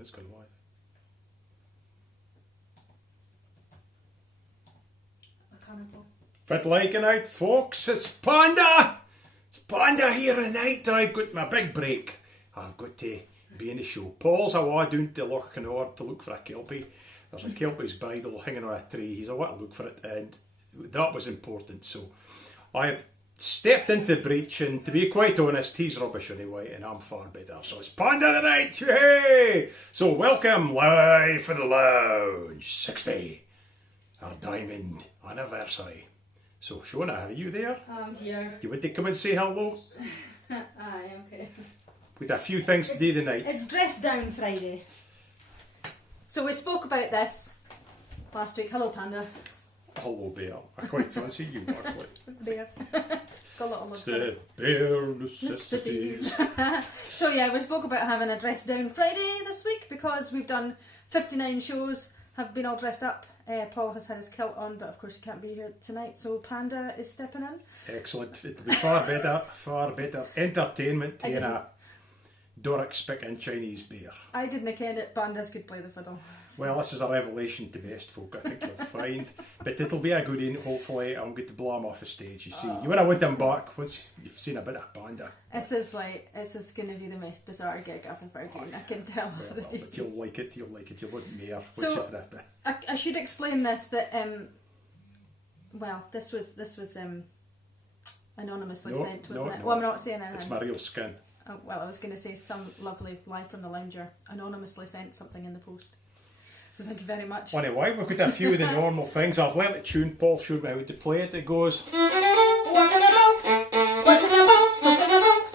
It's gone live. Fit liking out, folks. It's Panda! It's Panda here tonight. I've got my big break. I've got to be in the show. Paul's awa down to Loch Canor to look for a kelpie. There's a kelpie's Bible hanging on a tree. He's awa to look for it, and that was important. So I've stepped into the breach, and to be quite honest, he's rubbish anyway, and I'm far better. So it's Panda tonight, hey! So welcome live for the lounge 60, our diamond anniversary. So Shona, are you there? I'm here. You want to come and say hello? Aye, okay. We've got a few things to do tonight. It's Dress Down Friday. So we spoke about this last week. Hello, Panda. Hello, Bear. I quite fancy you, actually. Bear. Got a little It's the Bear necessities. So yeah, we spoke about having a Dress Down Friday this week because we've done 59 shows, have been all dressed up. Paul has had his kilt on, but of course he can't be here tonight, so Panda is stepping in. Excellent. It'll be far better entertainment than a Doric speaking Chinese bear. I didn't ken it, Pandas could play the fiddle. Well, this is a revelation to best folk, I think you'll find. But it'll be a good one, hopefully. I'm going to blow him off the stage, you see. You want to want him back once you've seen a bit of Panda. This is going to be the most bizarre gig I've ever done, I can tell already. But you'll like it. You'll want more. So, I should explain this, that, this was anonymously sent, wasn't it? No. Well, I'm not saying anything. It's my real skin. I was going to say some lovely live from the lounger anonymously sent something in the post. So thank you very much. Anyway, we've got a few of the normal things. I've learnt the tune. Paul showed me how to play it. It goes... What's in the box? What's in the box? What's in the box?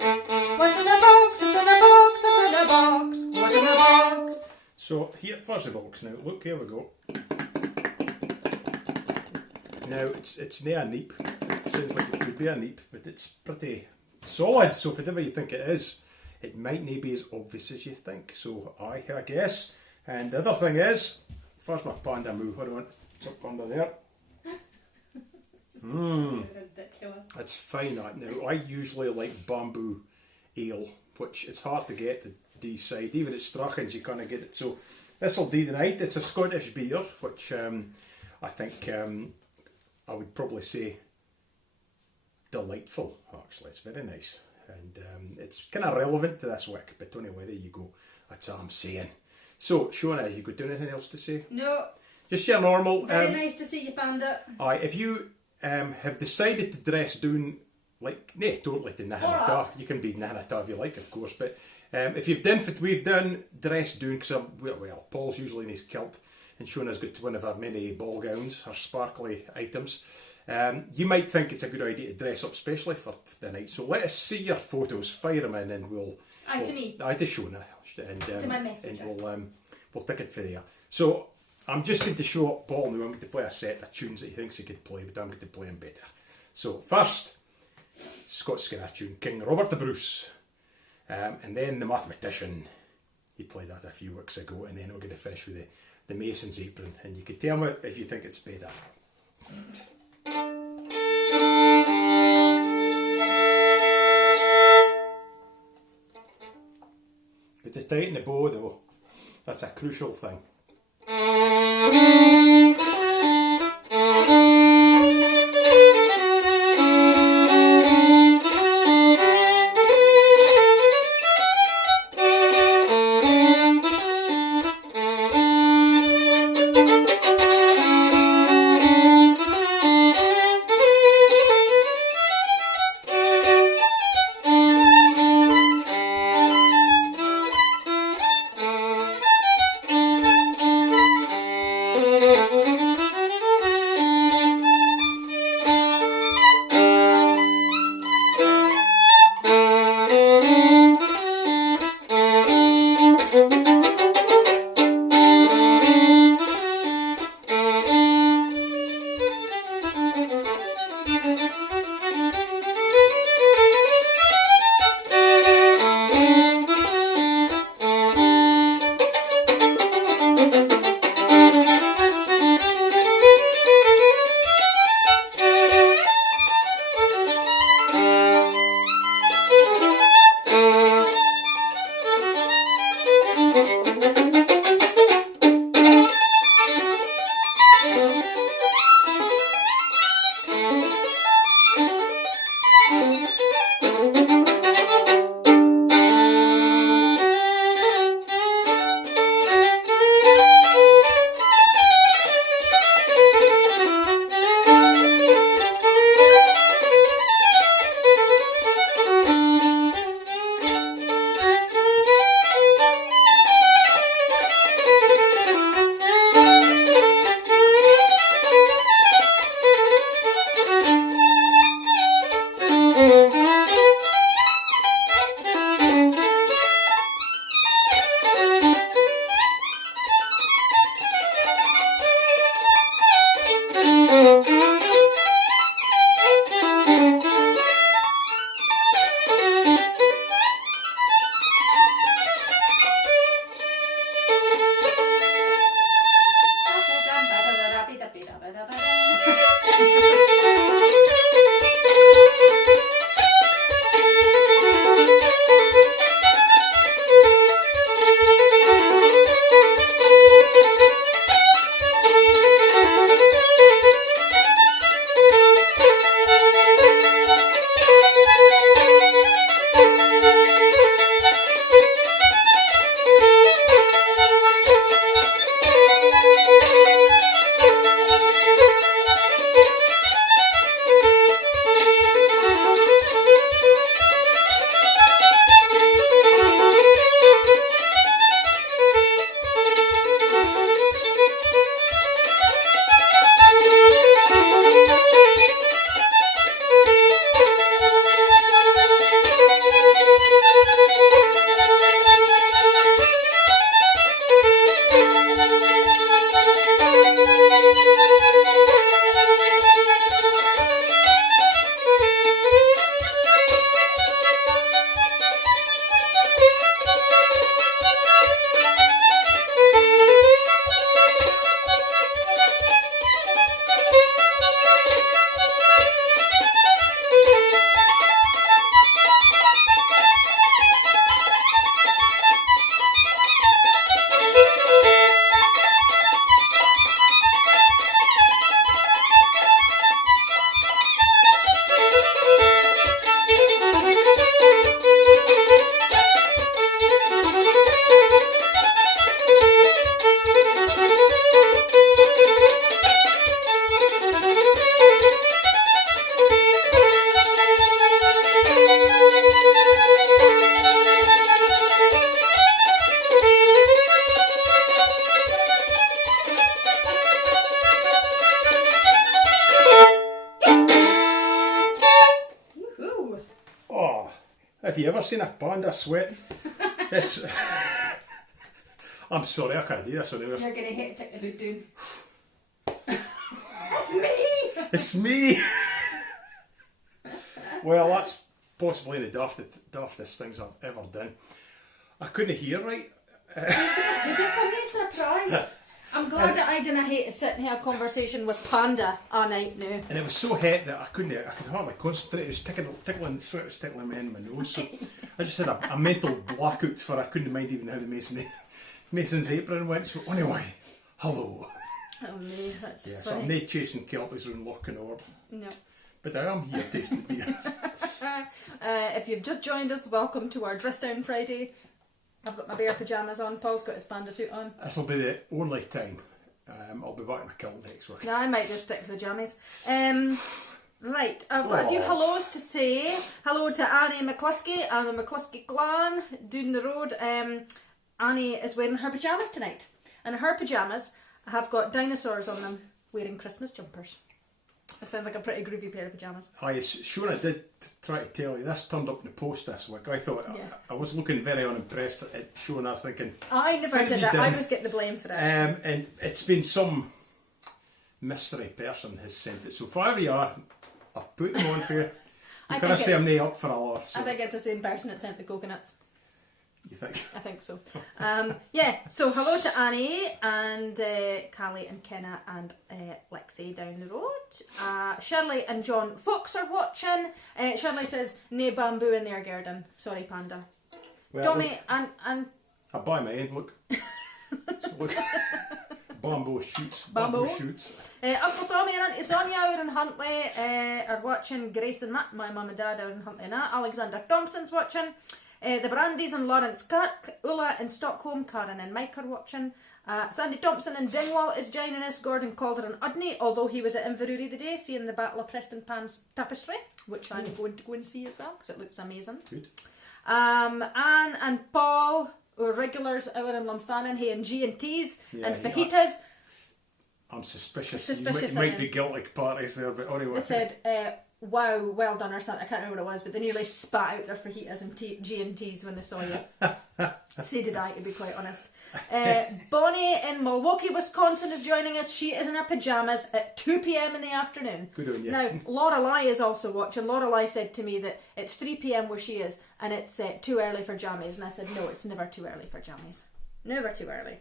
What's in the box? What's in the box? What's in the box? What's in the box? So, here, first the box now. Look, here we go. Now, it's near a neep. It sounds like it could be a neep, but it's pretty solid. So, if whatever you think it is, it might not be as obvious as you think. So, I guess. And the other thing is, first my Panda move. Hold on. It's up under there. Ridiculous. It's fine that. Now, I usually like bamboo ale, which it's hard to get to D side. Even at Strachans you can't get it. So this will do tonight. It's a Scottish beer, which I think I would probably say delightful, actually. It's very nice. And it's kind of relevant to this week, but anyway, there you go. That's what I'm saying. So, Shona, you got anything else to say? No. Just your normal... Very nice to see you, Panda. Aye, if you have decided to dress down, totally to Nahanata, you can be Nahanata if you like, of course, but if you've done what we've done, dress down, because, Paul's usually in his kilt, and Shona's got one of her many ball gowns, her sparkly items. You might think it's a good idea to dress up, especially for the night. So let us see your photos, fire them in, and we'll... To me. Aye, to Shona. And, to my messenger. And we'll take it for there. So I'm just going to show up Paul now. I'm going to play a set of tunes that he thinks he could play, but I'm going to play them better. So first, Scots Skinner tune, King Robert the Bruce. And then The Mathematician. He played that a few weeks ago, and then we're going to finish with the Mason's Apron. And you can tell me if you think it's better. But to tighten the bow though, that's a crucial thing. seen a panda sweat. It's... I'm sorry, I can't do this anymore. You're going to hit take the hood down. It's me! It's me! Well, that's possibly the daftest things I've ever done. I couldn't hear right. You did give me a surprise. I'm glad that I didn't hate to sit and have a conversation with Panda all night now. And it was so hot that I could hardly concentrate. It was tickling, sweat was tickling me in my nose. So I just had a mental blackout for I couldn't mind even how the Mason's apron went. So anyway, hello. Oh me, that's Yes, I'm funny. not chasing kelpies around Loch-and-Ord. No. But I am here tasting beers. If you've just joined us, welcome to our Dress Down Friday. I've got my bear pyjamas on, Paul's got his panda suit on. This'll be the only time. I'll be back in a kilt next week. No, I might just stick to the jammies. Right, I've got a few hellos to say. Hello to Annie McCluskey and the McCluskey clan down the road. Annie is wearing her pyjamas tonight. And her pyjamas have got dinosaurs on them wearing Christmas jumpers. It sounds like a pretty groovy pair of pyjamas. Shona did try to tell you, this turned up in the post this week. I thought, Yeah. I was looking very unimpressed at Shona, thinking... I never What did have it, you I done? was getting the blame for it. And it's been some mystery person has sent it. So wherever you are, I've put them on for you. I You think can't say it's- I'm not up for a laugh. So I think it's the same person that sent the coconuts. you think? I think so. Yeah, so hello to Annie and Callie and Kenna and Lexi down the road. Shirley and John Fox are watching. Shirley says, "No bamboo in their garden." Sorry, Panda. Well, Tommy look, and I buy my own, look. So look. Bamboo shoots. Bamboo. shoots. Uncle Tommy and Auntie Sonia out in Huntly are watching. Grace and Matt, my mum and dad, are in Huntly now. Alexander Thompson's watching. The Brandys and Lawrence Kirk, Ulla in Stockholm, Karen and Mike are watching. Sandy Thompson in Dingwall is joining us. Gordon Calder and Udney, although he was at Inverurie today, seeing the Battle of Preston Pan's tapestry, which I'm going to go and see as well because it looks amazing. Good. Anne and Paul, who are regulars out in Lumfannon, hey, and G&T's and fajitas. I'm suspicious. Suspicious, you might I be guilt like parties there, but anyway. They said, wow, well done or something. I can't remember what it was, but they nearly spat out their fajitas and G&T's when they saw you. So did I, to be quite honest. Bonnie in Milwaukee, Wisconsin is joining us. She is in her pyjamas at 2 p.m. in the afternoon. Good on you. Now, Lorelei is also watching. Lorelei said to me that it's 3 p.m. where she is and it's too early for jammies. And I said, no, it's never too early for jammies. Never too early.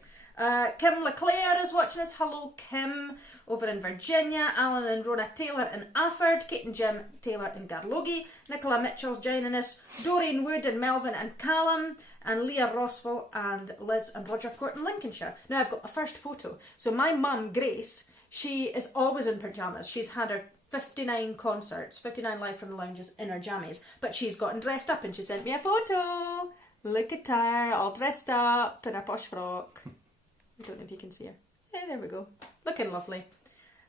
Kim LeClaire is watching us. Hello, Kim, over in Virginia. Alan and Rona Taylor in Afford. Kate and Jim Taylor in Garlogie. Nicola Mitchell's joining us. Doreen Wood and Melvin and Callum. And Leah Rossville and Liz and Roger Court in Lincolnshire. Now I've got my first photo. So my mum, Grace, she is always in pyjamas. She's had her 59 concerts, 59 live from the lounges in her jammies. But she's gotten dressed up and she sent me a photo. Look at her, all dressed up in a posh frock. I don't know if you can see her. Yeah, there we go. Looking lovely.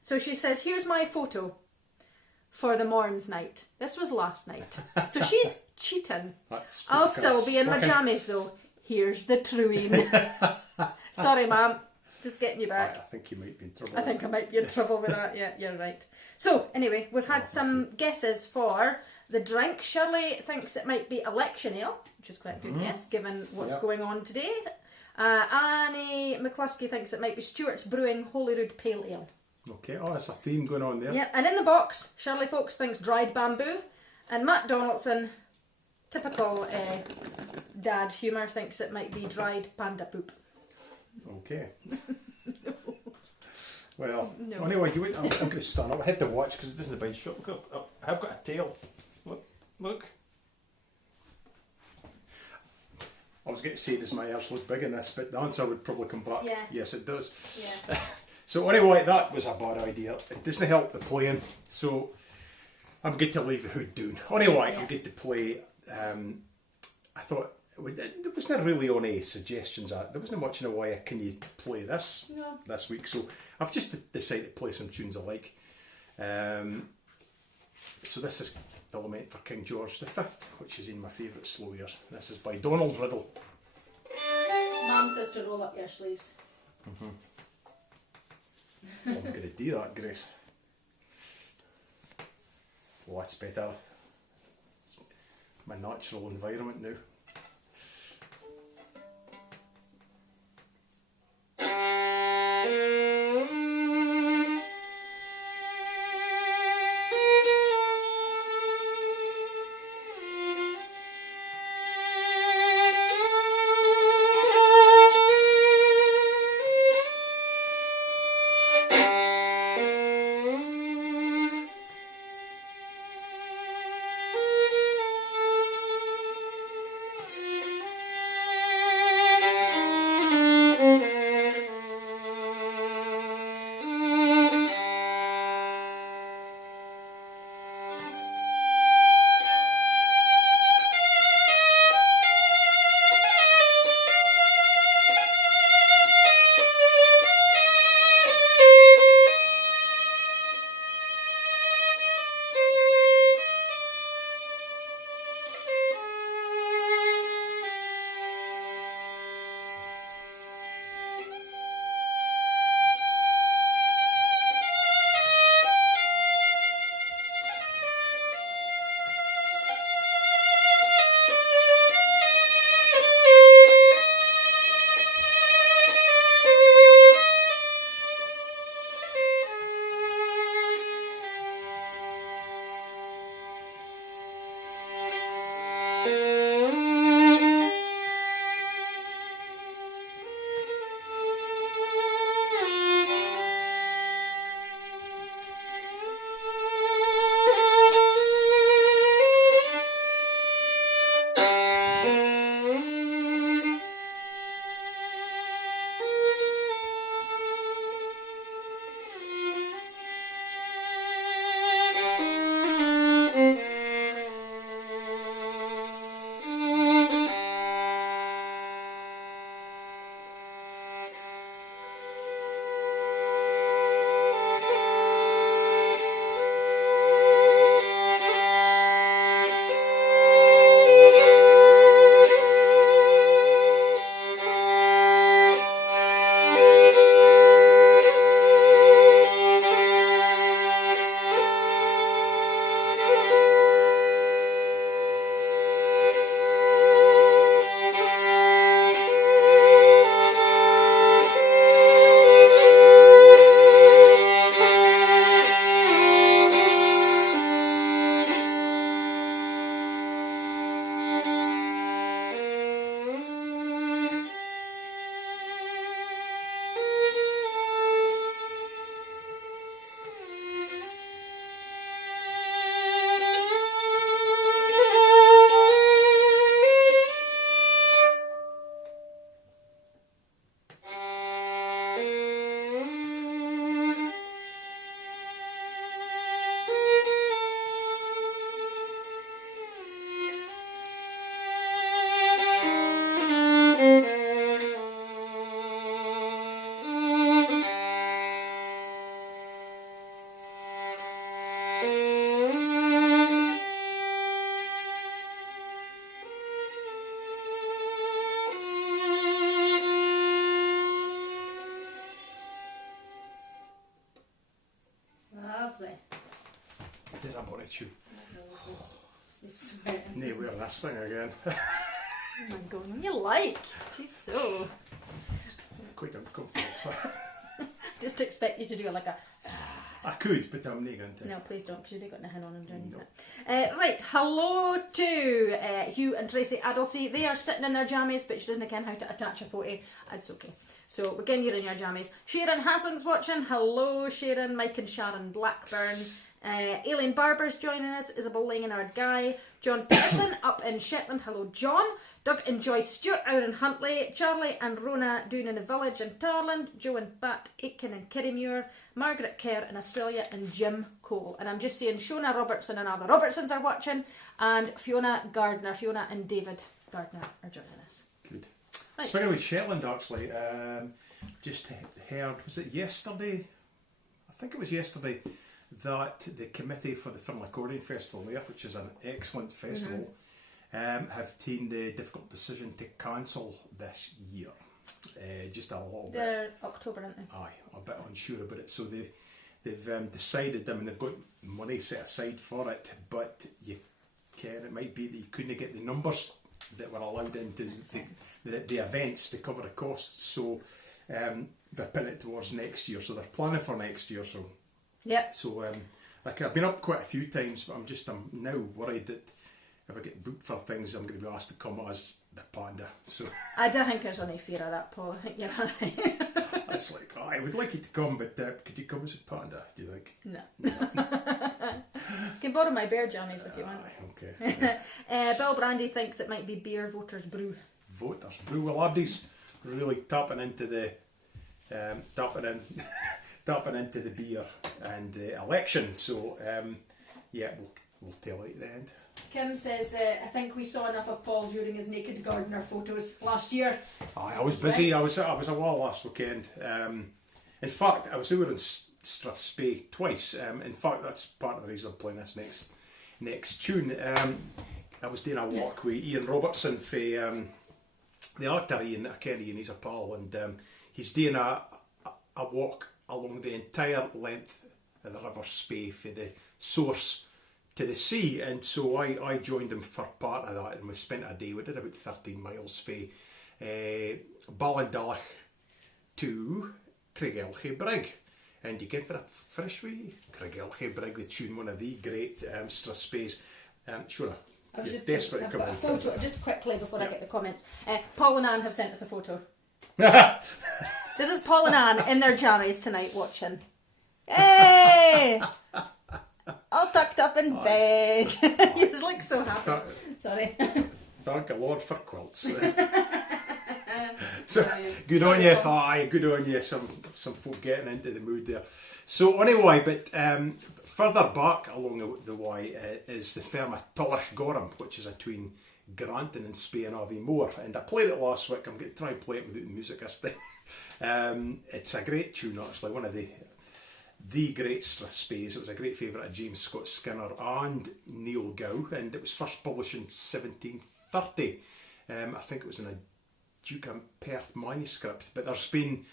So she says, here's my photo for the Morns night. This was last night. So she's cheating. I'll still be in my jammies though. Here's the truine. Sorry, ma'am. Just getting you back. I think you might be in trouble. I think I might be in trouble with that. Yeah, you're right. So, anyway, we've had some guesses for the drink. Shirley thinks it might be election ale, which is quite a good guess given what's going on today. Annie McCluskey thinks it might be Stewart's Brewing Holyrood Pale Ale. Okay, there's a theme going on there. Yeah, and in the box, Shirley Folks thinks dried bamboo, and Matt Donaldson, typical dad humour, thinks it might be dried panda poop. Okay. Well, No. anyway, I'm going to stand up. I have to watch because it doesn't bite shut. Look, I've got a tail. Look. I was going to say, does my arse look big in this? But the answer would probably come back. Yeah. Yes, it does. Yeah. So anyway, that was a bad idea. It doesn't help the playing. So I'm going to leave the hood down. Anyway, I'm going to play. I thought there wasn't really any suggestions. There wasn't much in a way. Can you play this this week? So I've just decided to play some tunes I like. So this is the Lament for King George V, which is in my favourite slow years. This is by Donald Riddle. Mum says to roll up your sleeves. I'm going to do that, Grace. Oh, that's better. my natural environment now. There's a bonnet tune. He's sweating. Nay, wear this thing again. Oh my god, what you like? She's so... Quite uncomfortable. Just to expect you to do like a... I could, but I'm not going to. No, please don't, because you've got nothing on them doing that. Right, hello to Hugh and Tracy Adelsey. They are sitting in their jammies, but she doesn't know how to attach a photo. It's okay. So we're getting you in your jammies. Sharon Hassan's watching. Hello, Sharon. Mike and Sharon Blackburn. Aileen Barber's joining us. Isabel Langenard Guy. John Pearson up in Shetland. Hello, John. Doug and Joyce Stewart out in Huntley. Charlie and Rona doing in the village in Tarland. Joe and Bat Aitken in Kirriemuir. Margaret Kerr in Australia. And Jim Cole. And I'm just saying Shona Robertson and other Robertsons are watching. And Fiona Gardner. Fiona and David Gardner are joining us. Good. Right. Speaking of Shetland, actually, just heard, was it yesterday? I think it was yesterday that the committee for the Finn Accordion Festival there, which is an excellent festival, have taken the difficult decision to cancel this year. Just a little bit. They're October, aren't they? Aye, a bit unsure about it. So they've decided, I mean, they've got money set aside for it, but you Ken, it might be that you couldn't get the numbers that were allowed into the events to cover the costs. So they're putting it towards next year. So they're planning for next year. So Yep. So like I've been up quite a few times, but I'm now worried that if I get booked for things, I'm going to be asked to come as the panda. So I don't think there's any fear of that, Paul. I think you're right. it's like, oh, I would like you to come, but could you come as a panda? Do you think? No. You can borrow my bear jammies if you want. Okay. Bill Brandy thinks it might be beer voters brew. Voters brew. Well, Abdi's really tapping into the tapping into the beer and the election. So yeah, we'll tell it at the end. Kim says, I think we saw enough of Paul during his naked gardener photos last year. I was busy. Right. I was a while last weekend. In fact, I was over in Strathspey twice. In fact, that's part of the reason I'm playing this next tune. I was doing a walk with Ian Robertson for the actor Ian. Ian, he's a pal, and he's doing a walk along the entire length of the River Spey for the source to the sea, and so I joined him for part of that, and we spent a day. We did about 13 miles for Ballindalach to Craigelchy Brig, and you get for a fresh wee Craigelchy Brig, the tune, one of the great Strathspeys. Shona, I was you're just desperate to I've come got a in. photo just quickly before I Yeah. get the comments. Paul and Anne have sent us a photo. This is Paul and Anne in their jammies tonight watching. Hey! All tucked up in bed. You just look so happy. Sorry. Thank the Lord for quilts. So good on you. Aye, good on you. Some folk getting into the mood there. So anyway, but further back along the way is the firm of Tullach Gorham, which is between Granton and Spey and Aviemore. And I played it last week. I'm going to try and play it without the music this time. It's a great tune, actually. One of the great Strathspeys. It was a great favourite of James Scott Skinner and Neil Gow, and it was first published in 1730. I think it was in a Duke of Perth manuscript, but there's been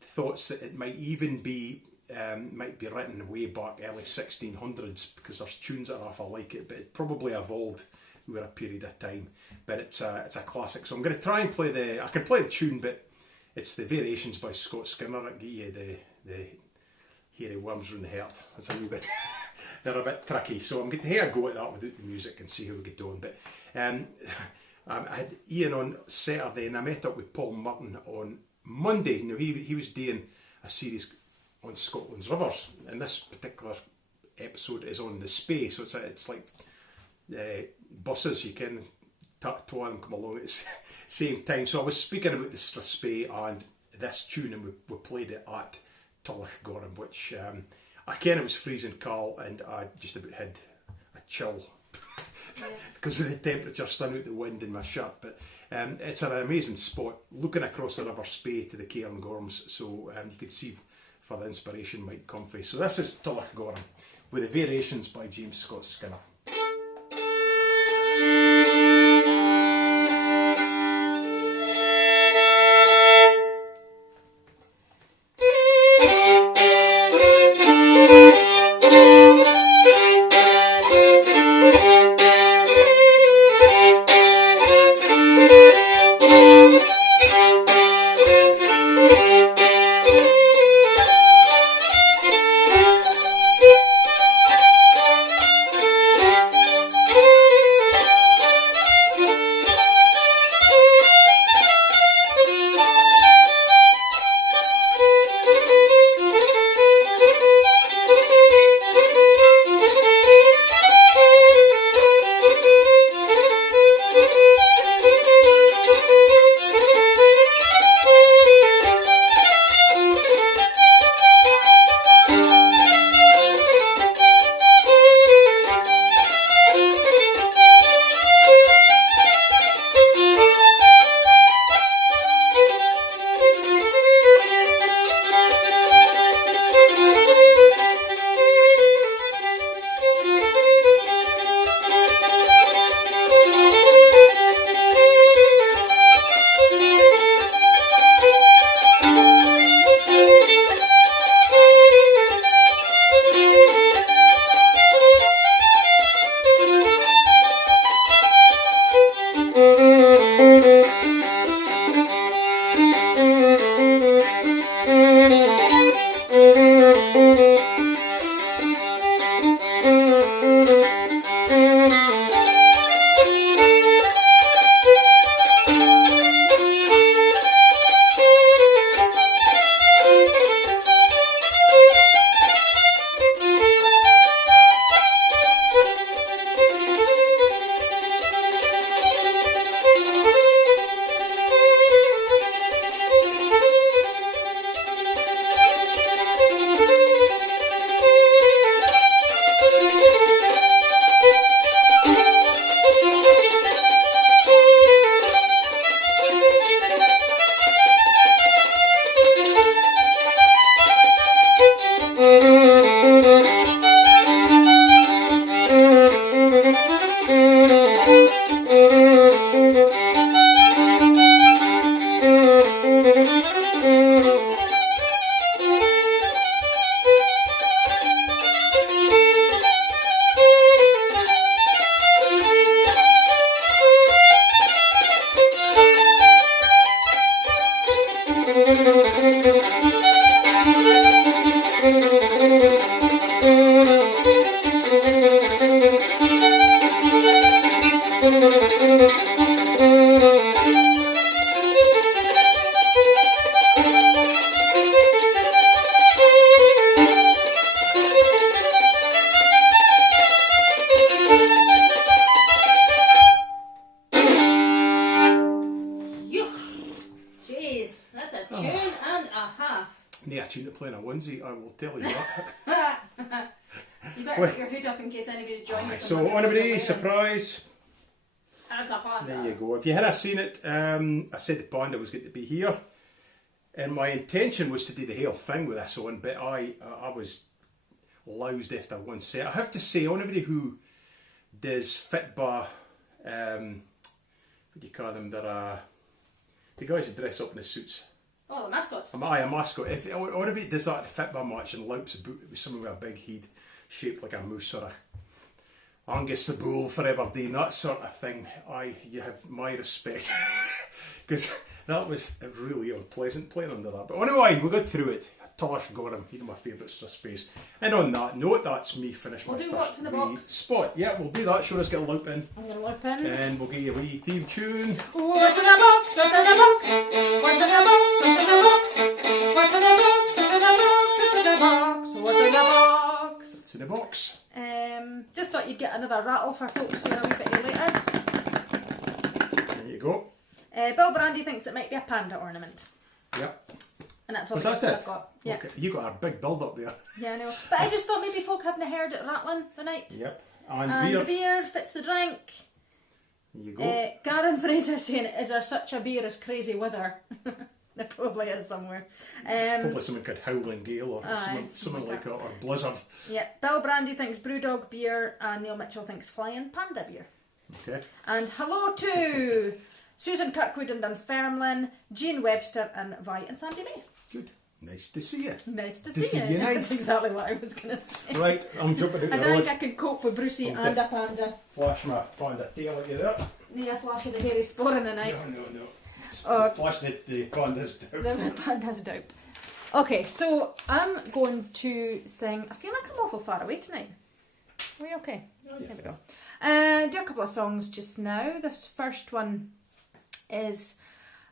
thoughts that it might even be written way back early 1600s, because there's tunes that are awful like it, but it probably evolved over a period of time. But it's a classic, so I'm going to try and play I can play the tune, but it's the variations by Scott Skinner that give you the hairy worms round the heart. It's a wee bit they're a bit tricky, so I'm going to have a go at that without the music and see how we get on. But I had Ian on Saturday, and I met up with Paul Murton on Monday. You know, he was doing a series on Scotland's rivers, and this particular episode is on the Spey, so it's like buses, you can two of them come along at the same time. So I was speaking about the Strathspey and this tune, and we played it at Tullach Gorham, which again, it was freezing cold, and I just about had a chill because of the temperature standing out the wind in my shirt. But it's an amazing spot looking across the River Spey to the Cairngorms, so you could see for the inspiration might come from. So this is Tullach Gorham with the variations by James Scott Skinner. Jeez, that's a tune and a half. Near tune to playing a onesie, I will tell you that. You better put your hood up in case anybody's joined us. So, anybody, surprise. That's a panda. There you go. If you had seen it, I said the panda was going to be here. And my intention was to do the whole thing with this on, but I was loused after one set. I have to say, anybody who does fitba, what do you call them? They're the guys who dress up in the suits. Oh, the mascots. A mascot. If anybody does that fitba match and louts a boot with someone with a big head shaped like a moose or a Angus the bull forever doing that sort of thing, you have my respect. Because that was really unpleasant playing under that. But anyway, we got through it. Tosh Gorham, he's my favourite space. And on that note, that's me finished my We'll do first what's in the wee box. spot. Yeah, we'll do that. Shona's got a loop in. I'm going to loop in. And we'll give you a wee theme tune. What's in the box? What's in the box? What's in the box? What's in the box? What's in the box? What's in the box? What's in the box? What's in the box? It's in the box. Just thought you'd get another rattle for folks who are a wee bit later. There you go. Bill Brandy thinks it might be a panda ornament. Yep. And that's all Was the that guess it? I've got. Yeah. Okay. You got a big build up there. Yeah, I know. But I just thought maybe folk haven't heard it rattling the night. Yep. And beer. the beer fits the drink. There you go. Garen Fraser saying, is there such a beer as Crazy Weather? There probably is somewhere. It's probably something called Howling Gale or Aye, something like that, or Blizzard. Yeah, Bill Brandy thinks Brewdog beer and Neil Mitchell thinks Flying Panda beer. Okay. And hello to Susan Kirkwood in Dunfermline, Jean Webster and Vi and Sandy May. Good. Nice to see you. Nice to To see see you. you, nice. That's exactly what I was going to say. Right, I'm jumping out I the don't road. think I can cope with Brucey Okay. and a panda. Flash my panda tail at you there. Need a flash of the hairy spore in the night. No. Oh. Flash the panda's down. The panda's dope. Okay, so I'm going to sing. I feel like I'm awful far away tonight. Are we okay? Oh, yeah. There we go. Do a couple of songs just now. This first one is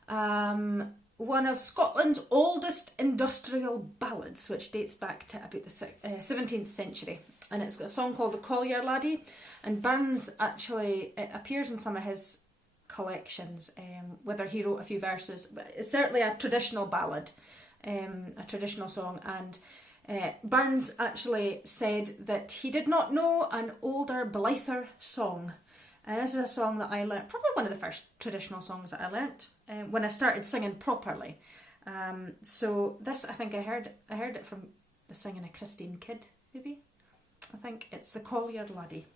one of Scotland's oldest industrial ballads, which dates back to about the 17th century. And it's got a song called The Collier Laddie. And Burns actually, it appears in some of his collections, whether he wrote a few verses, but it's certainly a traditional ballad, a traditional song. And Burns actually said that he did not know an older, blither song. And this is a song that I learnt, probably one of the first traditional songs that I learnt when I started singing properly. So this, I think I heard it from the singing of Christine Kidd, maybe. I think it's The Collier Laddie.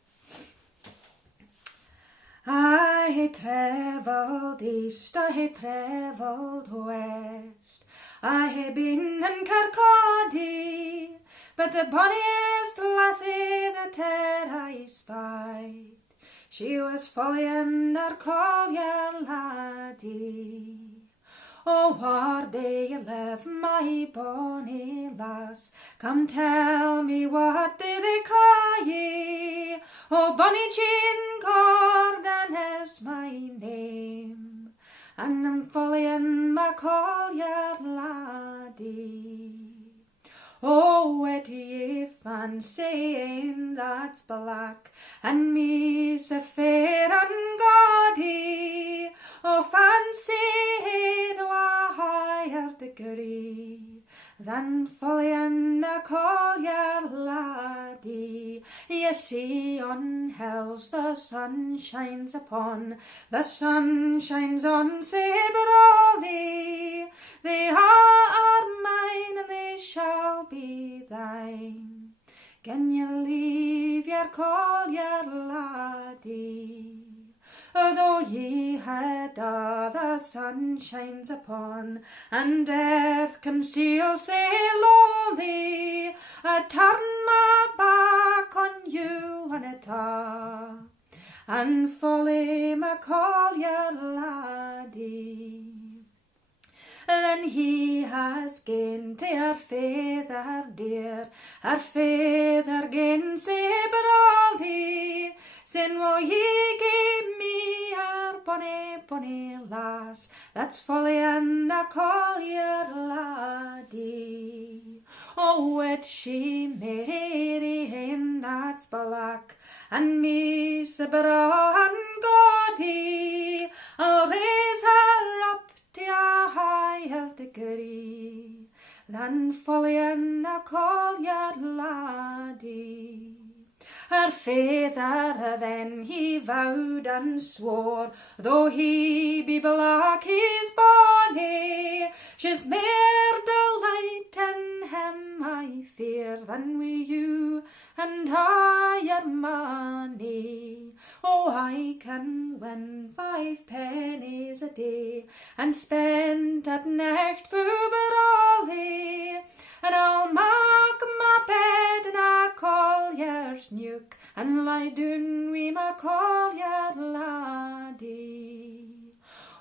I hae travelled east, I hae travelled west, I hae been in Kirkcaldy, but the bonniest lassie that e'er I spied, she was following her Collier Laddie. Oh, where do you live, my bonny lass? Come tell me, what do they call ye? Oh, Bonnie Jean Gordon is my name, and I'm following my Collier Laddie. Oh, what do ye fancy that's black, and me so fair and gaudy? Oh, fancy no a higher degree than following a Collier Laddie. You see on hills the sun shines upon, the sun shines on sae broadly. They are mine and they shall be thine, can you leave your Collier Laddie? Though ye had all the sun shines upon, and earth conceals sae lowly, I'd turn my back on you and it all, and follow my Collier Laddie. than he has gained to our feather dear. Our feather gained sae brawly, sin will ye give me our bonny, bonny lass, that's folly and a collier laddie. Oh, wed she merry hen that's black, and me sae braw and gaudy, I'll raise her up to a higher degree than folly and a collier laddie. Her feather then he vowed and swore, though he be black he's bonny, she's mair delight in him I fear than we you and higher money. Oh, I can win 5 pennies a day and spend at night for brawly, and I'll mak my bed in a collier's nook and lie down wi' my collier laddie.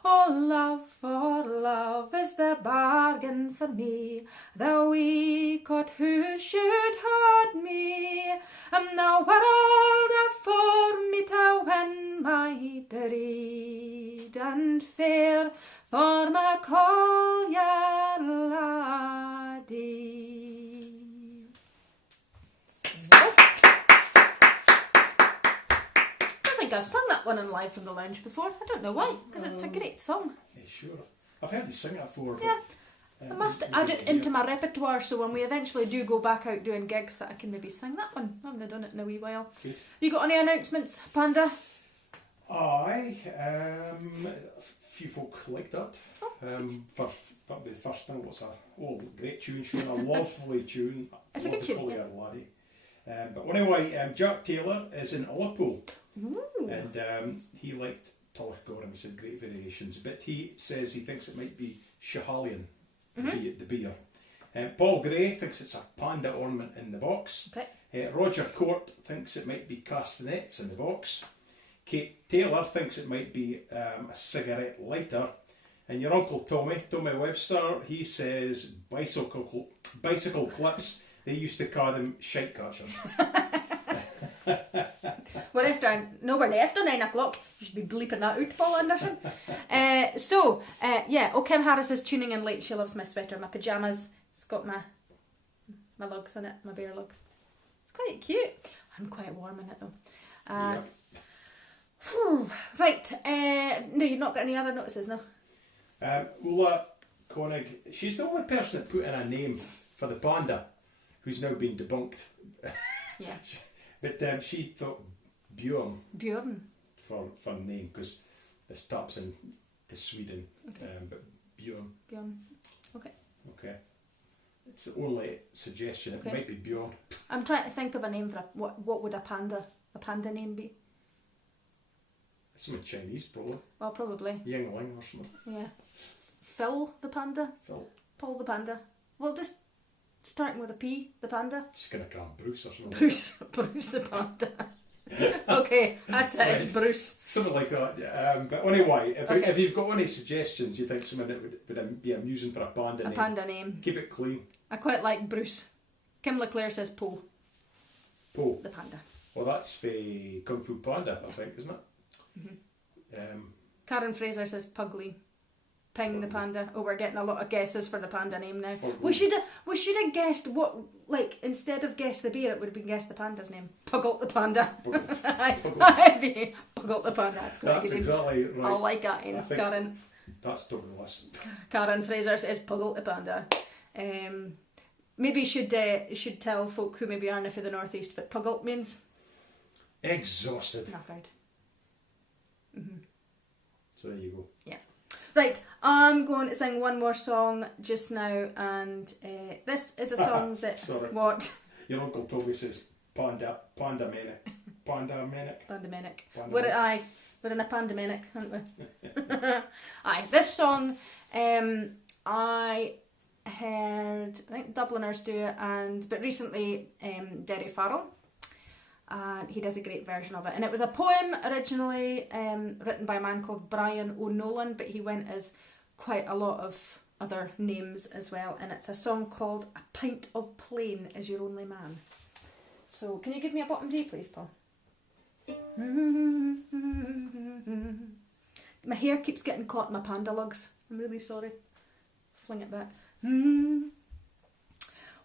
Oh, love for love is the bargain for me, the wee cot who should haunt me, and the world for me to win my breed and fair for my collier laddie. I think I've sung that one on Live from the Lounge before. I don't know why, because it's a great song. Yeah, sure. I've heard you sing it before. Yeah. But, I must add it into my repertoire so when we eventually do go back out doing gigs that I can maybe sing that one. I haven't done it in a wee while. Good. You got any announcements, Panda? Aye, a few folk liked that. For that'll be the first thing. What's a great tune, Shona, a lovely tune. It's a good tune, yeah. Laddie. But anyway, Jack Taylor is in Liverpool. Ooh. And he liked Tullochgorum. He said great variations, but he says he thinks it might be Schiehallion, the beer. Paul Gray thinks it's a panda ornament in the box. Okay. Roger Court thinks it might be castanets in the box. Kate Taylor thinks it might be a cigarette lighter. And your Uncle Tommy Webster, he says bicycle clips. They used to call them shite catchers. We're we're after 9 o'clock. You should be bleeping that out, Paul Anderson. Kim Harris is tuning in late. She loves my sweater, my pyjamas. It's got my lugs in it, my bear lug. It's quite cute. I'm quite warm in it though. Yep. Right. No, you've not got any other notices, no? Ulla Koenig, she's the only person that put in a name for the panda, who's now been debunked. Yeah. But she thought Bjorn for name, because this taps in to Sweden. Okay. But Bjorn. Okay. Okay. It's the only suggestion. It might be Bjorn. I'm trying to think of a name for what would a panda name be? Something Chinese, probably. Well, probably. Yingling or something. Yeah. Phil the panda. Paul the panda. Well, just starting with a P, the panda. Just gonna call him Bruce or something. Bruce the panda. Okay, that's it. It's Bruce. Something like that. But anyway, if you've got any suggestions, you think something that would be amusing for a panda name. A panda name. Keep it clean. I quite like Bruce. Kim Leclerc says Poe. Poe. The panda. Well, that's for Kung Fu Panda, I think, isn't it? Mm-hmm. Karen Fraser says Pugly. Ping the panda. Oh, we're getting a lot of guesses for the panda name now. We should have guessed what, like, instead of guess the beer, it would have been guess the panda's name. Puggles the panda. Puggles the panda. That's quite That's good. Exactly right. I like that in Karen. That's top of the list. Karen Fraser says Puggles the panda. Maybe you should tell folk who maybe aren't for the northeast what Puggle means. Exhausted. Knackered. So there you go. Yeah. Right, I'm going to sing one more song just now, and this is a song that... Sorry. What? Your Uncle Toby says pandemic. We're in a pandemic, aren't we? Aye, this song, I heard, I think Dubliners do it, but recently Derry Farrell, and he does a great version of it. And it was a poem originally written by a man called Brian O'Nolan, but he went as quite a lot of other names as well, and it's a song called A Pint of Plain Is Your Only Man. So can you give me a bottom D, please, Paul? My hair keeps getting caught in my panda lugs. I'm really sorry. Fling it back.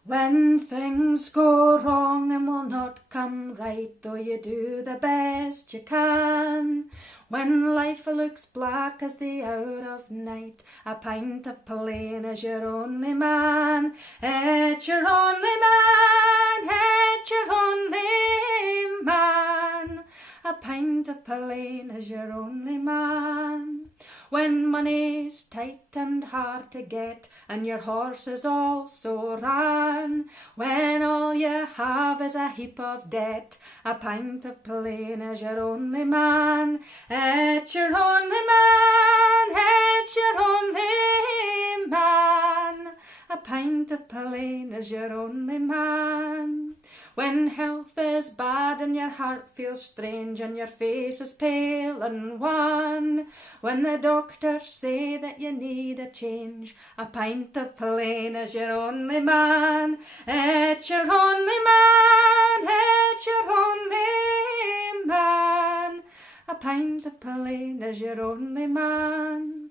When things go wrong and will not come right, though you do the best you can. When life looks black as the hour of night, a pint of plain is your only man. It's your only man, it's your only man. A pint of plain is your only man. When money's tight and hard to get, and your horse is also ran, when all you have is a heap of debt, a pint of plain is your only man. It's your only man, it's your only man. A pint of plain is your only man. When health is bad and your heart feels strange and your face is pale and wan, when the doctors say that you need a change, a pint of plain is your only man. It's your only man, it's your only man. A pint of plain is your only man.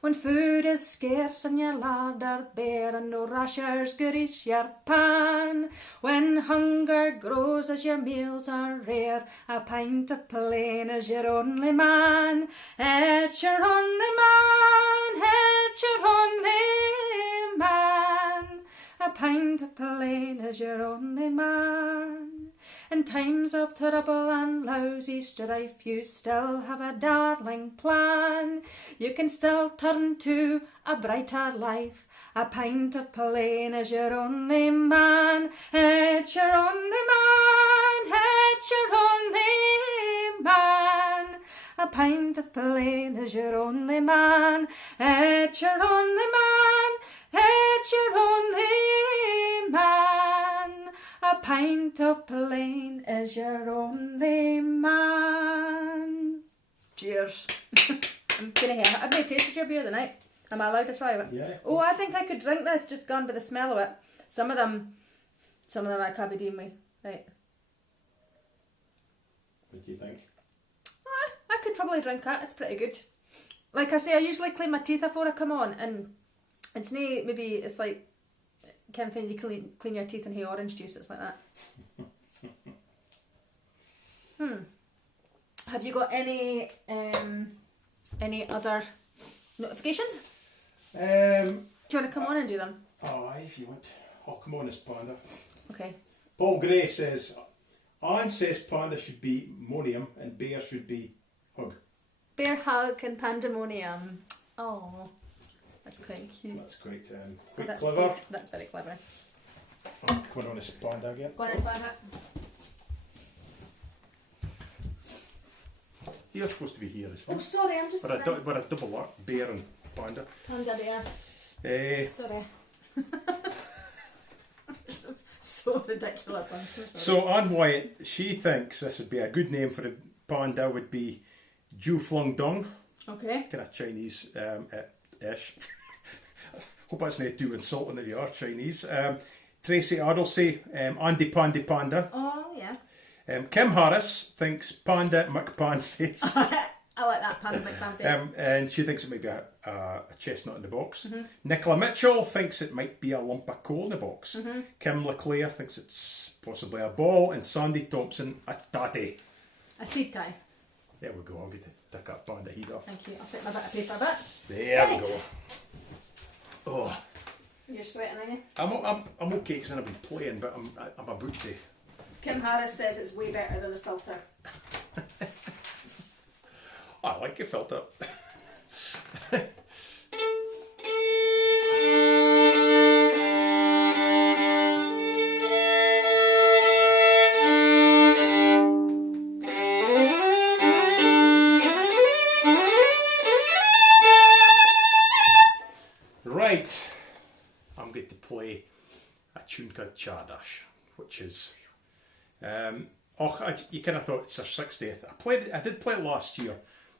When food is scarce and your larder bare and no rashers grease your pan, when hunger grows as your meals are rare, a pint of plain is your only man. It's your only man, it's your only man. A pint of plain is your only man. In times of trouble and lousy strife, you still have a darling plan. You can still turn to a brighter life. A pint of plain is your only man. It's your only man, it's your only man. A pint of plain is your only man. It's your only man, it's your only man. A pint of plain is your only man. Cheers. I'm gonna hear. I've never tasted your beer tonight. Am I allowed to try it? Yeah. Oh, I think I could drink this just gone by the smell of it. Some of them I can't be dealing with. Right. What do you think? I could probably drink it. It's pretty good. Like I say, I usually clean my teeth before I come on, and it's no maybe it's like kind of thing you clean your teeth and hay orange juice. It's like that. Have you got any other notifications? Do you want to come on and do them? Oh, aye, if you want. I'll come on as Panda. Okay. Paul Gray says, Anne says Panda should be Monium and Bear should be Hug. Bear hug and pandemonium. Oh, that's quite cute. That's quite That's clever. sweet. That's very clever. Oh, come on as Panda again. Go on and find it. You're supposed to be here as well. Oh, sorry, I'm just. We're a double up, Bear and Panda. Panda there. Sorry. This is so ridiculous. I'm so sorry. So Anne Wyatt, she thinks this would be a good name for a panda would be Ju Flung Dong. Okay. Kind of Chinese ish. Hope that's not too insulting if you are Chinese. Tracy Addlesey, Andy Pandy Panda. Oh, yeah. Kim Harris thinks Panda McPanface. I like that, Panda McPanface. And she thinks it might be a chestnut in the box. Mm-hmm. Nicola Mitchell thinks it might be a lump of coal in the box. Mm-hmm. Kim LeClaire thinks it's possibly a ball. And Sandy Thompson, a tatty. A seed tie. There we go. I'll get to take that Panda heat off. Thank you. I'll take my bit of paper back. There Right. we go. Oh, You're sweating, aren't you? I'm okay because I've been playing, but I'm about to. Kim Harris says it's way better than the filter. I like your filter. Right, I'm going to play a tune called Chardash, which is you kind of thought it's our 60th. I did play it last year.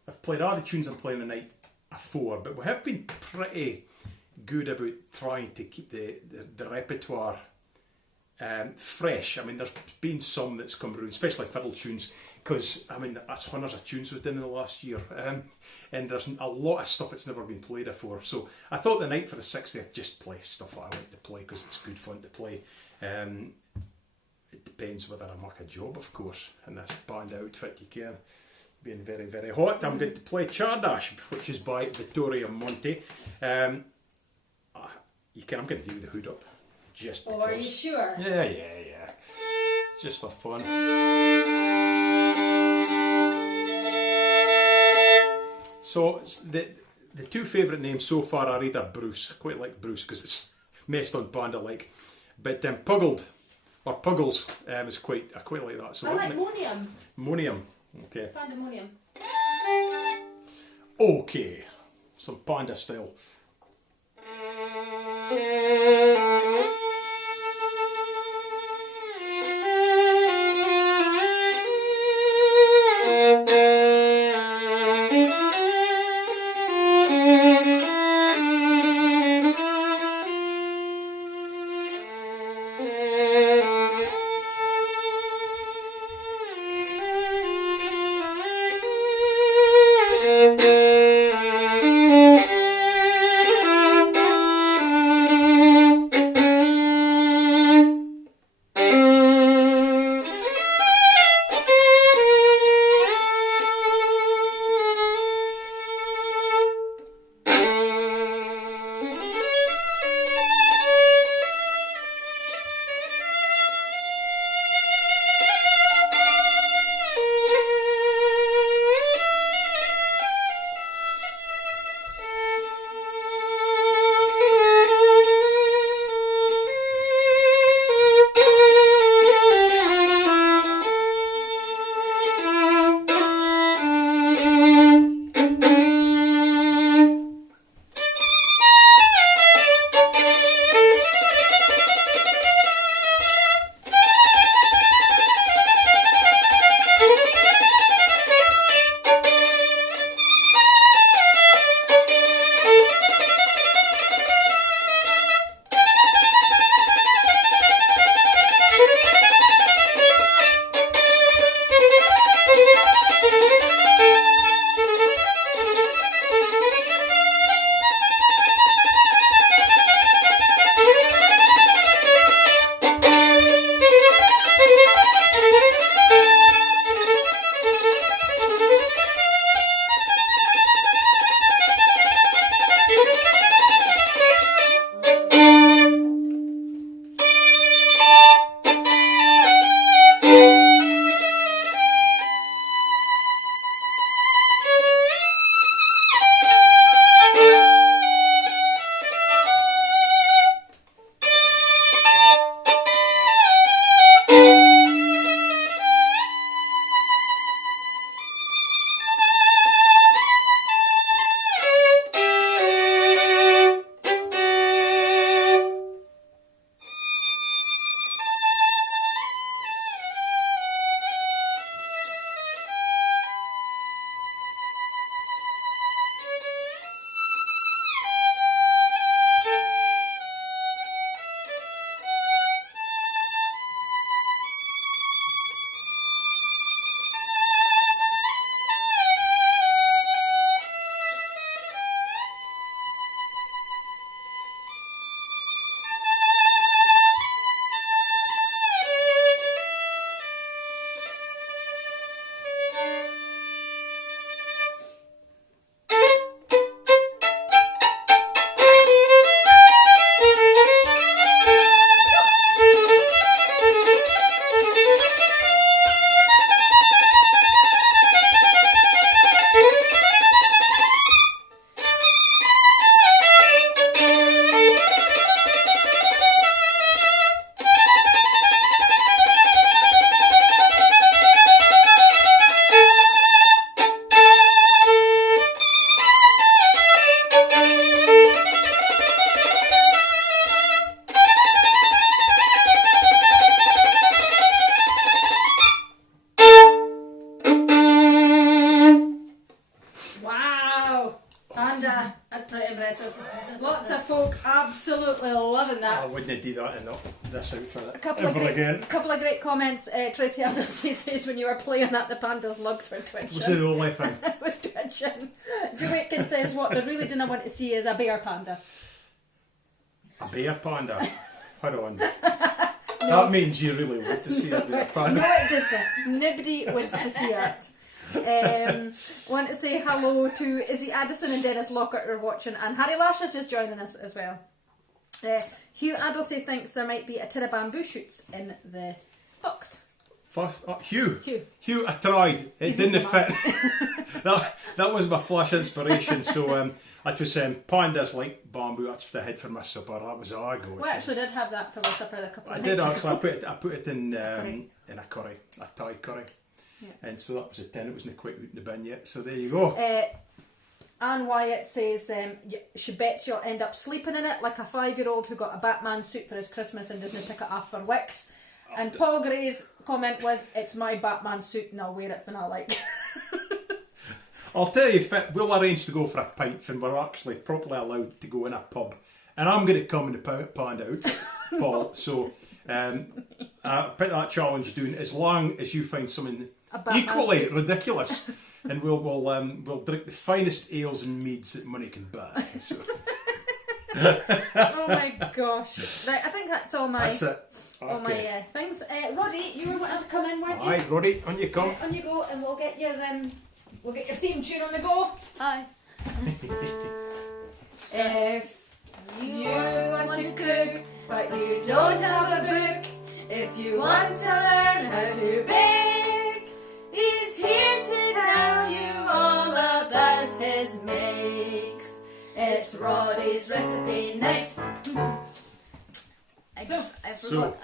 I've played all the tunes I'm playing tonight before, but we have been pretty good about trying to keep the repertoire fresh. I mean, there's been some that's come around, especially fiddle tunes, because I mean that's hundreds of tunes we've done in the last year, and there's a lot of stuff that's never been played before. So I thought the night for the 60th, just play stuff that I want to play because it's good fun to play. It depends whether I make a job, of course, in this band outfit. You can, being very, very hot. I'm going to play Chardash, which is by Vittorio Monti. I'm going to do the hood up, just because. Oh, are you sure? Yeah. It's just for fun. So the two favourite names so far are either Bruce. I quite like Bruce because it's messed on panda-like, but Puggled or Puggles is quite. I quite like that. So I like Monium. Monium. Okay. Pandemonium. Okay. Some panda style. absolutely loving that. I wouldn't do that and not this outfit A couple of great comments. Tracy Anderson says when you were playing that, the panda's lugs were twitching. was the only thing. It was twitching. Joe Aitken says what they really didn't want to see is a bear panda. A bear panda? Hold on. That means you really want to see a bear panda. No, it doesn't. Nobody wants to see it. Want to say hello to Izzy Addison and Dennis Lockhart who are watching, and Harry Lash is just joining us as well. Hugh Addlesey thinks there might be a tin of bamboo shoots in the box. Hugh, I tried. It didn't fit. that was my flash inspiration. So it was pandas like bamboo. That's what I had for my supper. That was all I got. We actually did have that for our supper a couple of I nights did ago. actually. I put it in a curry, a Thai curry. Yeah. And so that was a tin. It wasn't quite out in the bin yet. So there you go. Anne Wyatt says she bets you'll end up sleeping in it like a 5-year-old who got a Batman suit for his Christmas and doesn't take it off for Wicks. And Paul Gray's comment was, it's my Batman suit and I'll wear it when I like. I'll tell you, we'll arrange to go for a pint when we're actually properly allowed to go in a pub. And I'm going to come in the panda outfit, Paul. So I put that challenge down as long as you find something equally ridiculous. And we'll drink the finest ales and meads that money can buy. So. Oh my gosh! Right, I think that's all my. That's it. Okay. All my things. Roddy, you were wanting to come in, weren't you? Aye, Roddy, on you come. On you go, and we'll get your theme tune on the go. Aye. If you want to cook, but you don't have a book, if you want to learn how to bake, he's here to tell you all about his makes. It's Roddy's recipe night. I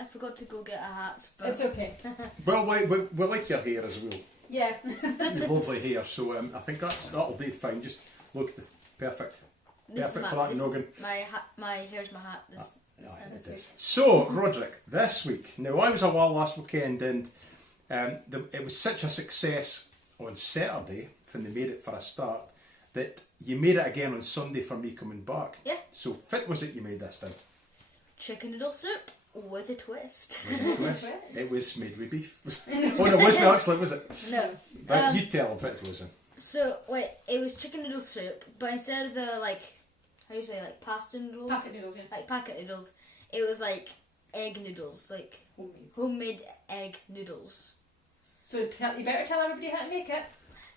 forgot to go get a hat, but It's okay. Well, we like your hair as well. Yeah. Your lovely hair, so I think that'll do fine. Just look perfect. Perfect for that noggin. Here's my hat. This It is. So, Roderick, this week. Now, I was away last weekend and it was such a success on Saturday when they made it for a start that you made it again on Sunday for me coming back. Yeah. So, fit was it you made this time? chicken noodle soup with a twist. It was made with beef. Oh, no, it wasn't actually, was it? No. Right, you tell them what it wasn't. So, wait, it was chicken noodle soup, but instead of the, how do you say, pasta noodles? Packet noodles, yeah. Packet noodles. It was, egg noodles, homemade egg noodles. So you better tell everybody how to make it.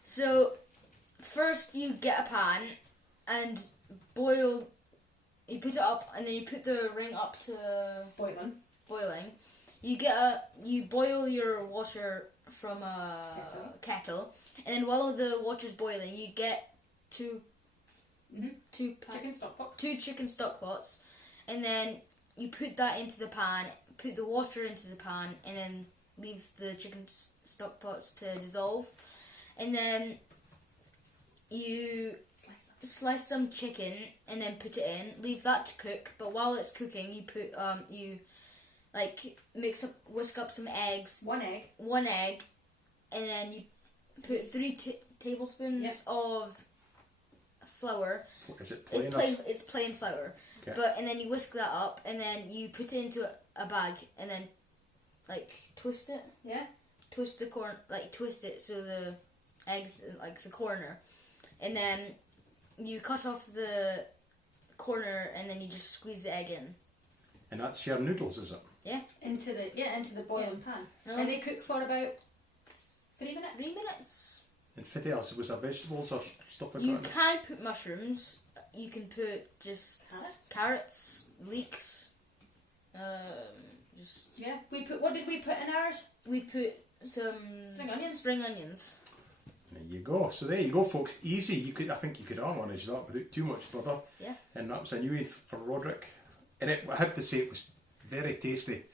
So, first you get a pan and you put it up, and then you put the ring up to boiling. You boil your water from a kettle, and then while the water's boiling, you get two chicken stock pots, and then you put that into the pan, put the water into the pan, and then leave the chicken stock pots to dissolve, and then you slice some chicken and then put it in, leave that to cook, but while it's cooking you put whisk up some eggs, one egg, and then you put 3 tablespoons of flour. Is it plain? It's plain flour. Okay. And then you whisk that up, and then you put it into a bag, and then twist it. Yeah. Twist the corn, twist it so the eggs the corner, and then you cut off the corner, and then you just squeeze the egg in. And that's your noodles, is it? Yeah. Into the boiling pan. Yeah. And they cook for about 3 minutes. 3 minutes. And fit else, was there vegetables or stuff like You that? can put mushrooms. You can put just carrots, leeks. What did we put in ours? We put some Spring onions. There you go. So there you go, folks. Easy. I think you could manage that without too much bother. Yeah. And that was a new one for Roderick. And I have to say it was very tasty.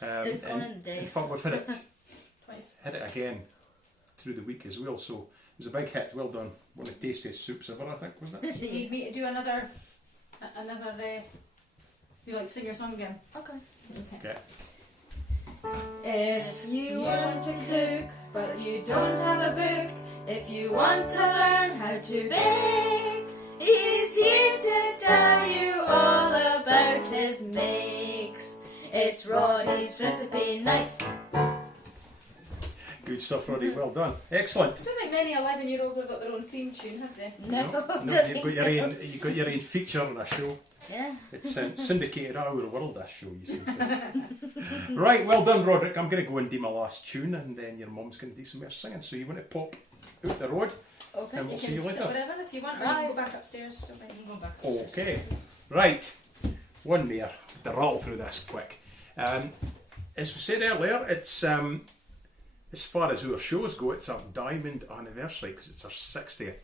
It was on in the day. In fact, we've hit it Twice. hit it again through the week as well. So it was a big hit. Well done. One of the tastiest soups ever, I think, wasn't it? Do you need me to do another you sing your song again? Okay. Okay. If you want to cook, but you don't have a book, if you want to learn how to bake, he's here to tell you all about out his makes. It's Roddy's recipe night. Good stuff, Roddy. Well done. Excellent. I don't think many 11-year-olds have got their own theme tune, have they? No, You've got your own feature on a show. Yeah. It's syndicated all over the world, this show, you see. Right, well done, Roderick. I'm going to go and do my last tune, and then your mum's going to do some more singing. So you want to pop out the road, Okay. and we'll see you Sit later. wherever if you want, or you can go back upstairs. Don't mind. I'm going back. Okay. Right. One more. To rattle through this quick. As we said earlier, it's as far as our shows go, it's our Diamond anniversary because it's our 60th.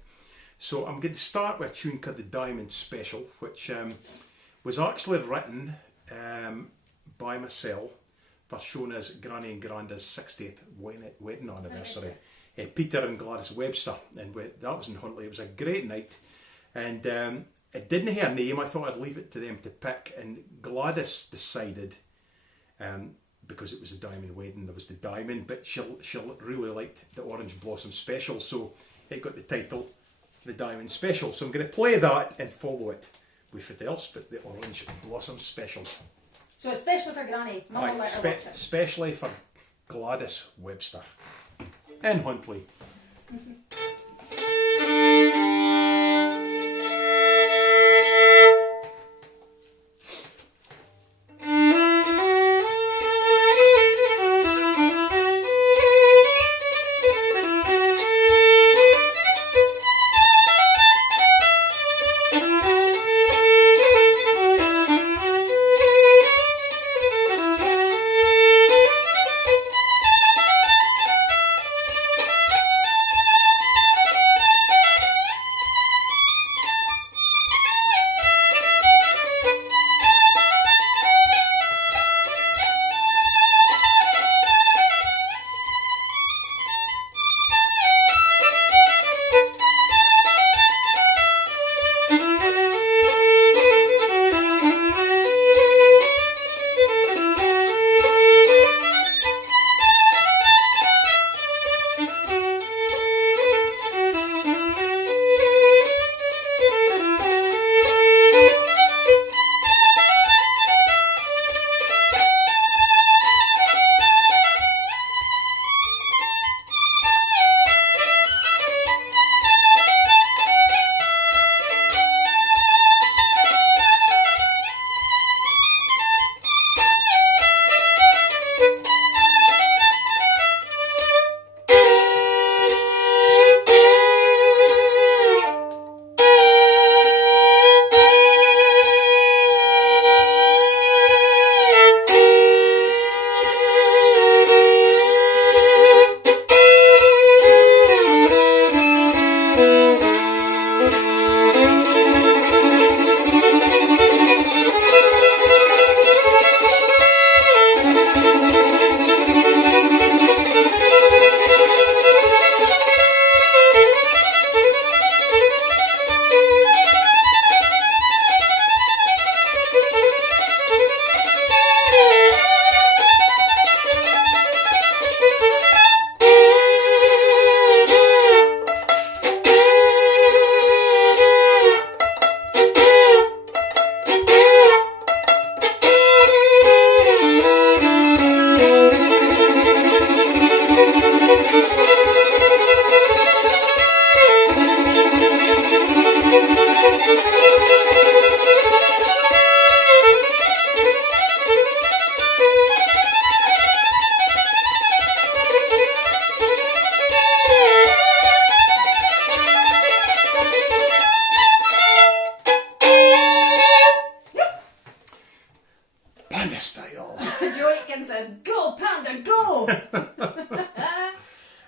So I'm going to start with a tune called the Diamond Special, which was actually written by myself for Shona's Granny and Granda's 60th wedding anniversary. Peter and Gladys Webster, and that was in Huntley. It was a great night, and it didn't have a name. I thought I'd leave it to them to pick, and Gladys decided, because it was the diamond wedding, there was the diamond, but she really liked the Orange Blossom Special, so it got the title the Diamond Special. So I'm going to play that and follow it with what else but the Orange Blossom Special. So especially for Granny. Mum will let her watch it. Especially for Gladys Webster in Huntley.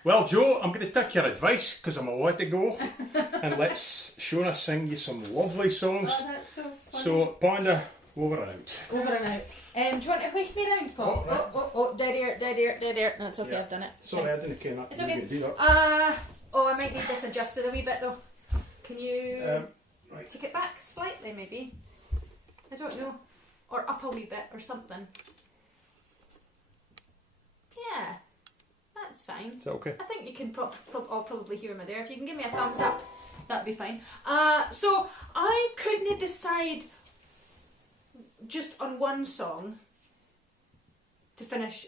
Well, Joe, I'm going to take your advice because I'm a way to go, and let's Shona sing you some lovely songs. Oh, that's so funny. So, Panda, over and out. Over and out. Do you want to wake me round, Paul? Oh, right. Oh, dead air, dead air, dead air. No, it's okay, Yeah. I've done it. Sorry, I didn't care that. It's okay. Do that. I might need this adjusted a wee bit though. Can you Right. take it back slightly, maybe? I don't know. Or up a wee bit or something. Yeah, that's fine. Is that okay? I think you can I'll probably hear me there. If you can give me a thumbs up, that'd be fine. So I couldn't decide just on one song to finish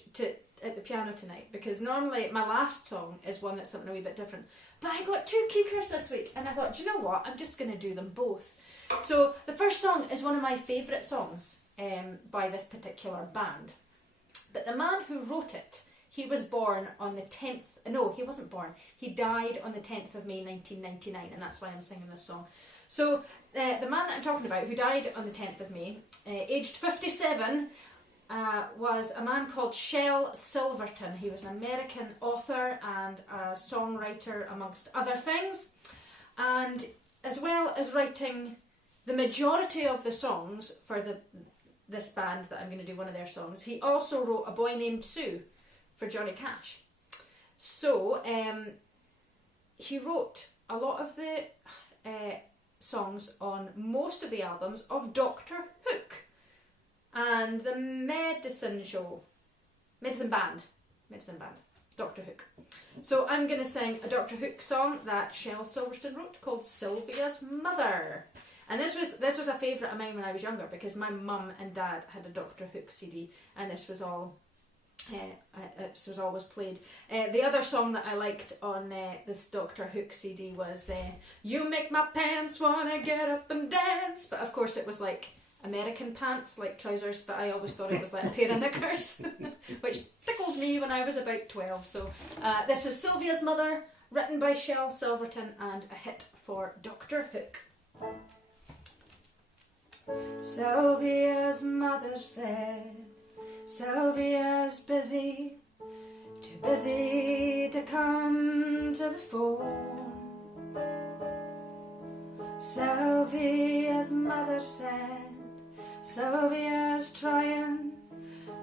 at the piano tonight, because normally my last song is one that's something a wee bit different. But I got 2 kickers this week, and I thought, do you know what? I'm just going to do them both. So the first song is one of my favourite songs by this particular band. But the man who wrote it, he was born on the 10th... No, he wasn't born. He died on the 10th of May 1999, and that's why I'm singing this song. So the man that I'm talking about, who died on the 10th of May, aged 57... was a man called Shel Silverton. He was an American author and a songwriter, amongst other things. And as well as writing the majority of the songs for this band that I'm going to do one of their songs, he also wrote A Boy Named Sue for Johnny Cash. So he wrote a lot of the songs on most of the albums of Doctor Hook and the Medicine Band, Doctor Hook. So I'm going to sing a Doctor Hook song that Shel Silverton wrote called Sylvia's Mother. And this was a favourite of mine when I was younger, because my mum and dad had a Doctor Hook CD, and this was always played. The other song that I liked on this Doctor Hook CD was You Make My Pants Wanna Get Up and Dance, but of course it was like American pants, like trousers, but I always thought it was like a pair of knickers, which tickled me when I was about 12. So this is Sylvia's Mother, written by Shel Silverton, and a hit for Doctor Hook. Sylvia's mother said, Sylvia's busy, too busy to come to the phone. Sylvia's mother said, Sylvia's trying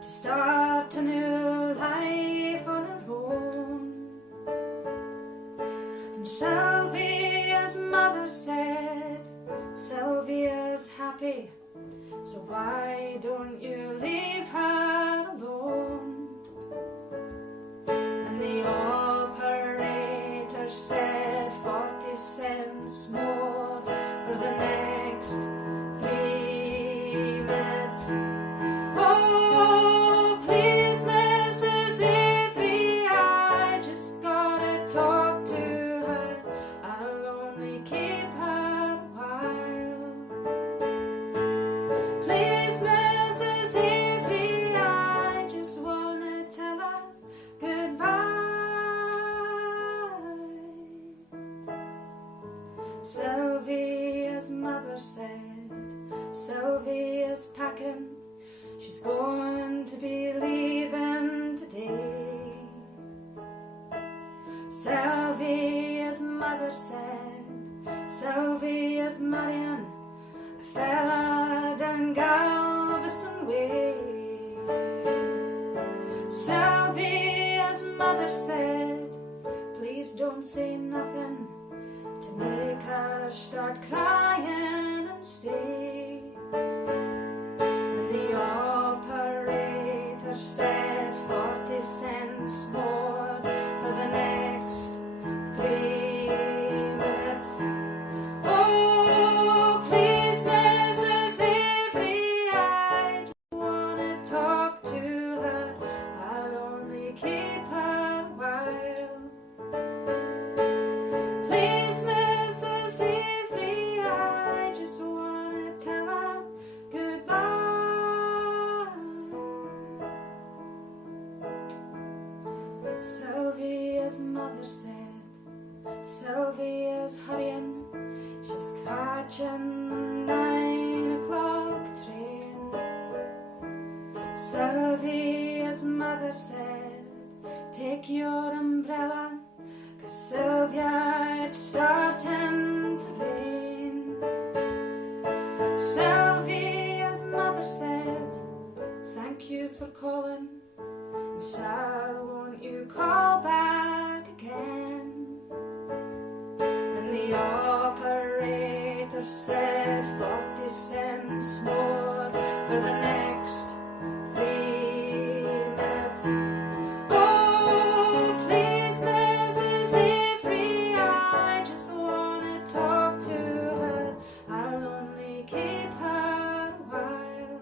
to start a new life on her own. And Sylvia's mother said, Sylvia's happy, so why don't you leave her alone? And the operator said 40 cents more for the next 3 minutes. Oh, please, Mrs. Avery, I just gotta talk to her. I'll only keep her a while. Please, Mrs. Avery, I just wanna tell her goodbye. Sylvia's mother said, Sylvia's packing, she's going to be leaving today. Sylvia's mother said, Sylvia's marrying a fella down Galveston way. Sylvia's mother said, please don't say nothing to make her start crying and stay. And the operator said 40 cents more for the next 3 minutes. Oh, please, Mrs. Avery, I just wanna talk to her. I'll only keep her a while. Please, Mrs. Avery, I just wanna tell her goodbye. Sylvia's mother said, Sylvia's hurrying, she's catching the 9 o'clock train. Sylvia's mother said, take your umbrella, 'cause Sylvia, it's starting to rain. Sylvia's mother said, thank you for calling, and Sal, won't you call back again? And the operator said 40 cents more for the next 3 minutes. Oh, please, Mrs. Avery, I just wanna talk to her. I'll only keep her a while.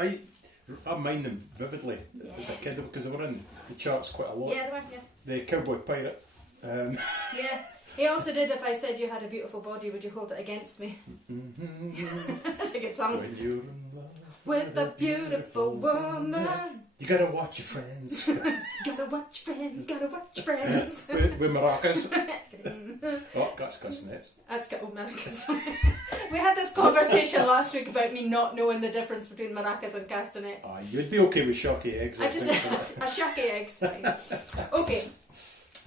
I mind them vividly as a kid because they were in the charts quite a lot. Yeah, they were, yeah. The Cowboy Pirate. Yeah. He also did If I Said You Had a Beautiful Body, Would You Hold It Against Me? That's a good song. When you're in love With a beautiful woman. you gotta watch your friends. Gotta watch friends, gotta watch friends. with maracas. Oh, that's castanets. That's got old maracas. We had this conversation last week about me not knowing the difference between maracas and castanets. Ah, you'd be okay with sharky eggs. I just a sharky egg's fine. Okay,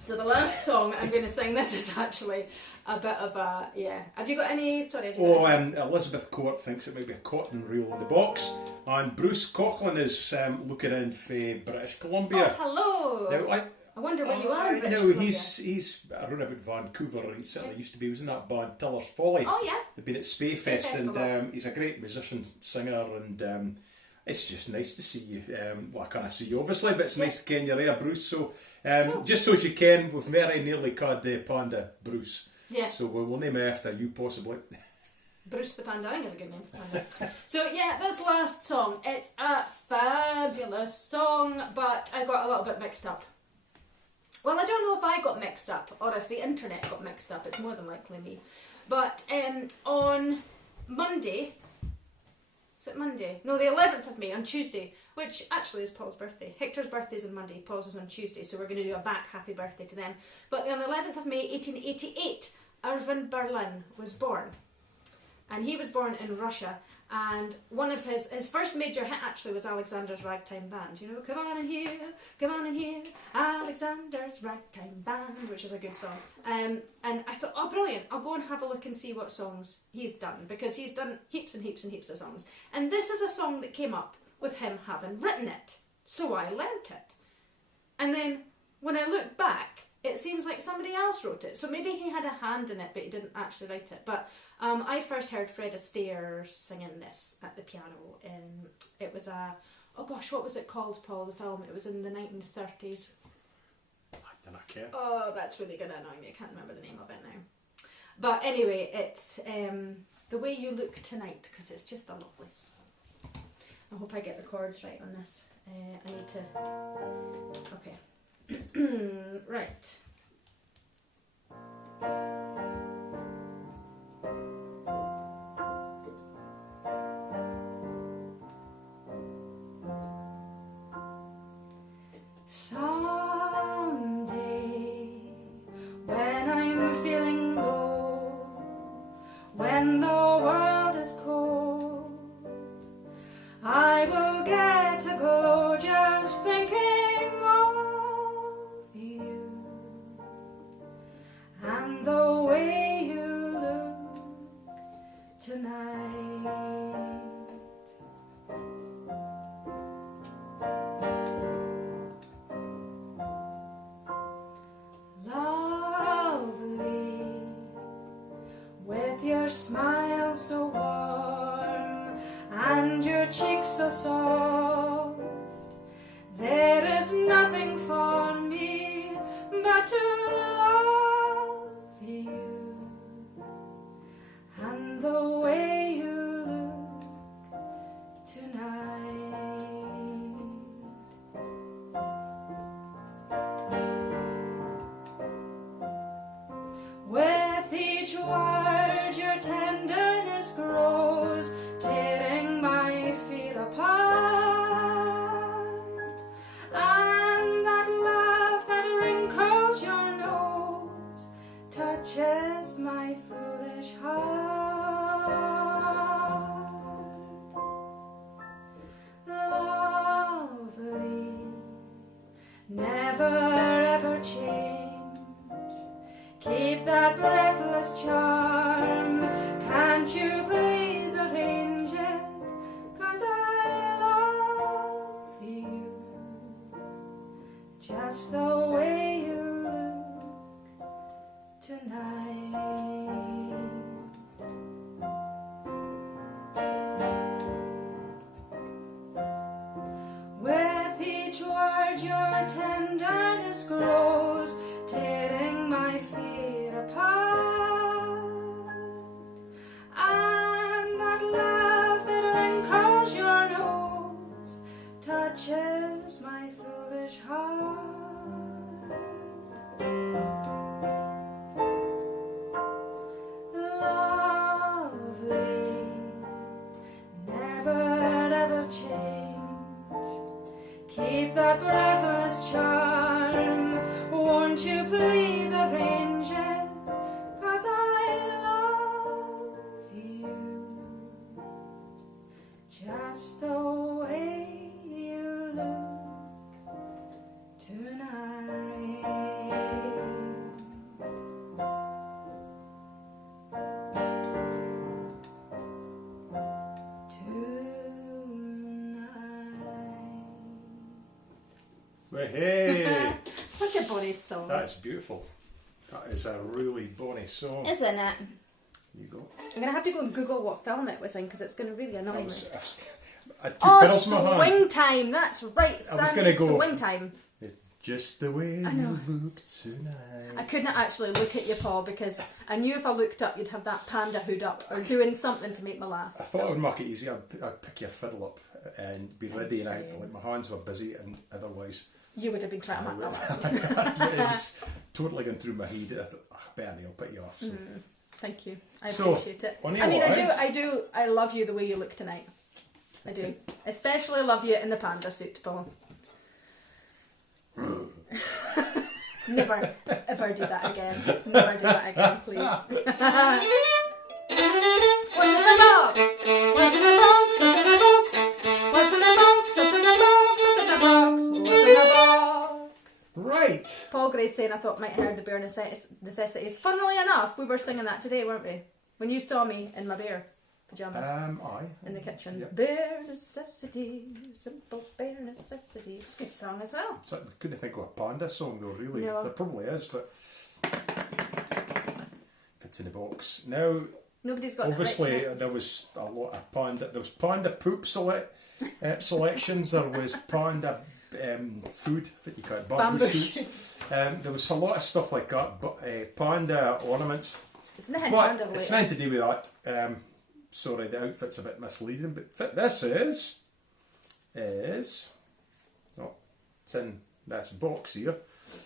so the last song I'm going to sing. This is actually a bit of a Have you got any? Sorry. Elizabeth Court thinks it might be a cotton reel in the box, and Bruce Coughlin is looking in for British Columbia. Oh, hello. Now, I wonder where you are in British no, Columbia. he's around about Vancouver. He certainly used to be. He was in that band Tiller's Folly. Oh yeah. They've been at Spayfest, and he's a great musician, singer, and it's just nice to see you. Well, I can't see you obviously, but it's nice to ken you're there, Bruce. So, Cool. just so as you can, we've very nearly called the panda Bruce. Yeah. So we'll name it after you, possibly. Bruce the Panda, I think is a good name for Panda. So yeah, this last song, it's a fabulous song, but I got a little bit mixed up. Well, I don't know if I got mixed up or if the internet got mixed up. It's more than likely me. But on Monday, is it Monday? No, the 11th of May, on Tuesday, which actually is Paul's birthday. Hector's birthday is on Monday, Paul's is on Tuesday, so we're going to do a back happy birthday to them. But on the 11th of May, 1888, Irving Berlin was born. And he was born in Russia, and one of his first major hit actually was Alexander's Ragtime Band. You know, come on in here, Alexander's Ragtime Band, which is a good song. And I thought, oh brilliant, I'll go and have a look and see what songs he's done, because he's done heaps and heaps and heaps of songs. And this is a song that came up with him having written it, so I learnt it. And then when I look back, it seems like somebody else wrote it. So maybe he had a hand in it, but he didn't actually write it. But I first heard Fred Astaire singing this at the piano. It was oh gosh, what was it called, Paul, the film? It was in the 1930s. I don't care. Oh, that's really going to annoy me. I can't remember the name of it now. But anyway, it's The Way You Look Tonight, because it's just a lovely song. I hope I get the chords right on this. I need to... Okay. Right. Someday, when I'm feeling low, when the world is cold, I will get a glow just thinking of you and the way you look tonight. Lovely, with your smile so warm and your cheeks so soft, there is nothing for me but to love you and the way you look tonight. With each word your tenderness grows, tearing my feet apart, and that love that wrinkles your nose touches my foolish heart. Lovely, never ever change. Keep that breathless charm. Can't you please arrange it? 'Cause I love you just the way you look tonight. With each word your tenderness grows, tearing my feet apart, and that love that wrinkles your nose touches my foolish heart. Lovely, never ever change. Keep that breathless charm. Won't you please arrange it? 'Cause I love you just the way you look tonight. Well, hey, Such a bonny song. that's beautiful. That is a really bonny song. Isn't it? You go. I'm going to have to go and Google what film it was in because it's going to really annoy me. I had two Oh, fiddles in my hand. swing time. That's right. gonna Sandy's go- swing time. Just the way I know. you look tonight. I couldn't actually look at you, Paul, because I knew if I looked up, you'd have that panda hood up or doing something to make me laugh. I thought I would make it easy. I'd pick your fiddle up and be ready, and like my hands were busy, and otherwise You would have been trying to it make was, me laugh. it was totally going through my head. I thought, Bernie, I'll put you off. So. Thank you. I So, appreciate it. on I your mean, line. I love you the way you look tonight. I do. Especially love you in the panda suit, Paul. Never, ever do that again. Never do that again, please. What's in the box? What's in the box? What's in the box? What's in the box? What's in the box? What's in the box? What's in the box? Right. Paul Gray's saying I thought might have heard the bare necessities. Funnily enough, we were singing that today, weren't we? When you saw me in my bare pyjamas Aye. in the kitchen. Yep. Bare necessities, simple bare necessities. It's a good song as well. So I couldn't think of a panda song though. Really, No. there probably is, but if it's in the box now. Nobody's got Obviously, it right. there was a lot of panda. There was panda poop selections. There was panda food. What you call it, bamboo shoots. There was a lot of stuff like that. But panda ornaments. It's nothing But panda it's related. nothing to do with that. Sorry, the outfit's a bit misleading. But this is oh, it's in this box here.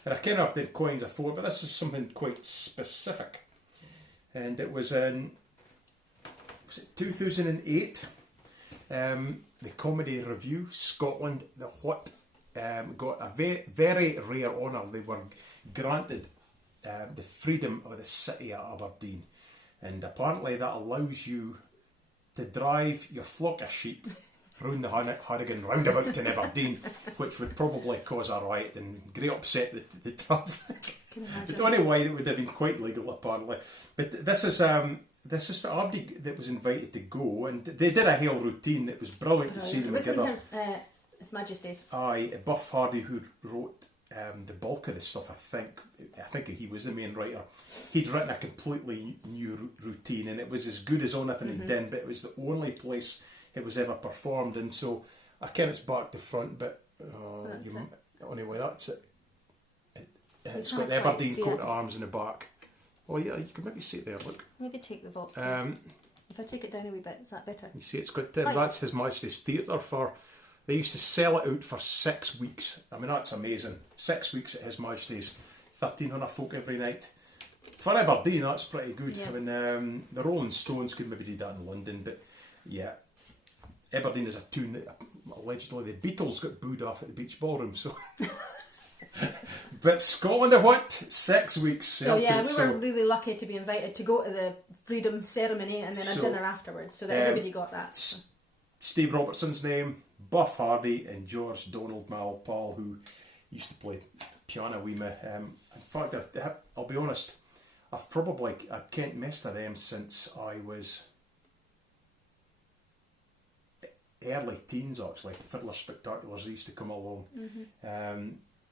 And I kind of did coins before, but this is something quite specific. And it was in 2008, the Comedy Review Scotland, the What, got a very rare honour. They were granted the freedom of the city of Aberdeen, and apparently that allows you to drive your flock of sheep round the Harrigan roundabout in Aberdeen, which would probably cause a riot and great upset the traffic. But anyway, it would have been quite legal apparently. But this is for everybody that was invited to go, and they did a whole routine. It was brilliant to see them Was it together. His Majesty's? Aye, Buff Hardy, who wrote the bulk of the stuff, I think he was the main writer. He'd written a completely new routine, and it was as good as anything he'd done, but it was the only place it was ever performed, and so I ken it's back to front, but anyway, that's it. It's got the can't quite Aberdeen see coat it. of arms in the back. Oh yeah, you can maybe see it there, look. Maybe take the vault. If I take it down a wee bit, is that better? You see it's got, yeah. that's His Majesty's Theatre for, they used to sell it out for 6 weeks. I mean, that's amazing. 6 weeks at His Majesty's, 1,300 folk every night. For Aberdeen, that's pretty good. Yeah. I mean, the Rolling Stones could maybe do that in London, but yeah. Aberdeen is a tune that allegedly the Beatles got booed off at the Beach Ballroom, so... But Scotland are what? 6 weeks. So yeah, we were really lucky to be invited to go to the freedom ceremony and then a dinner afterwards, so that everybody got that. So. Steve Robertson's name, Buff Hardy, and George Donald Malpal, who used to play piano with me. In fact, I'll be honest, I can't mess to them since I was early teens actually. Fiddler Spectaculars used to come along.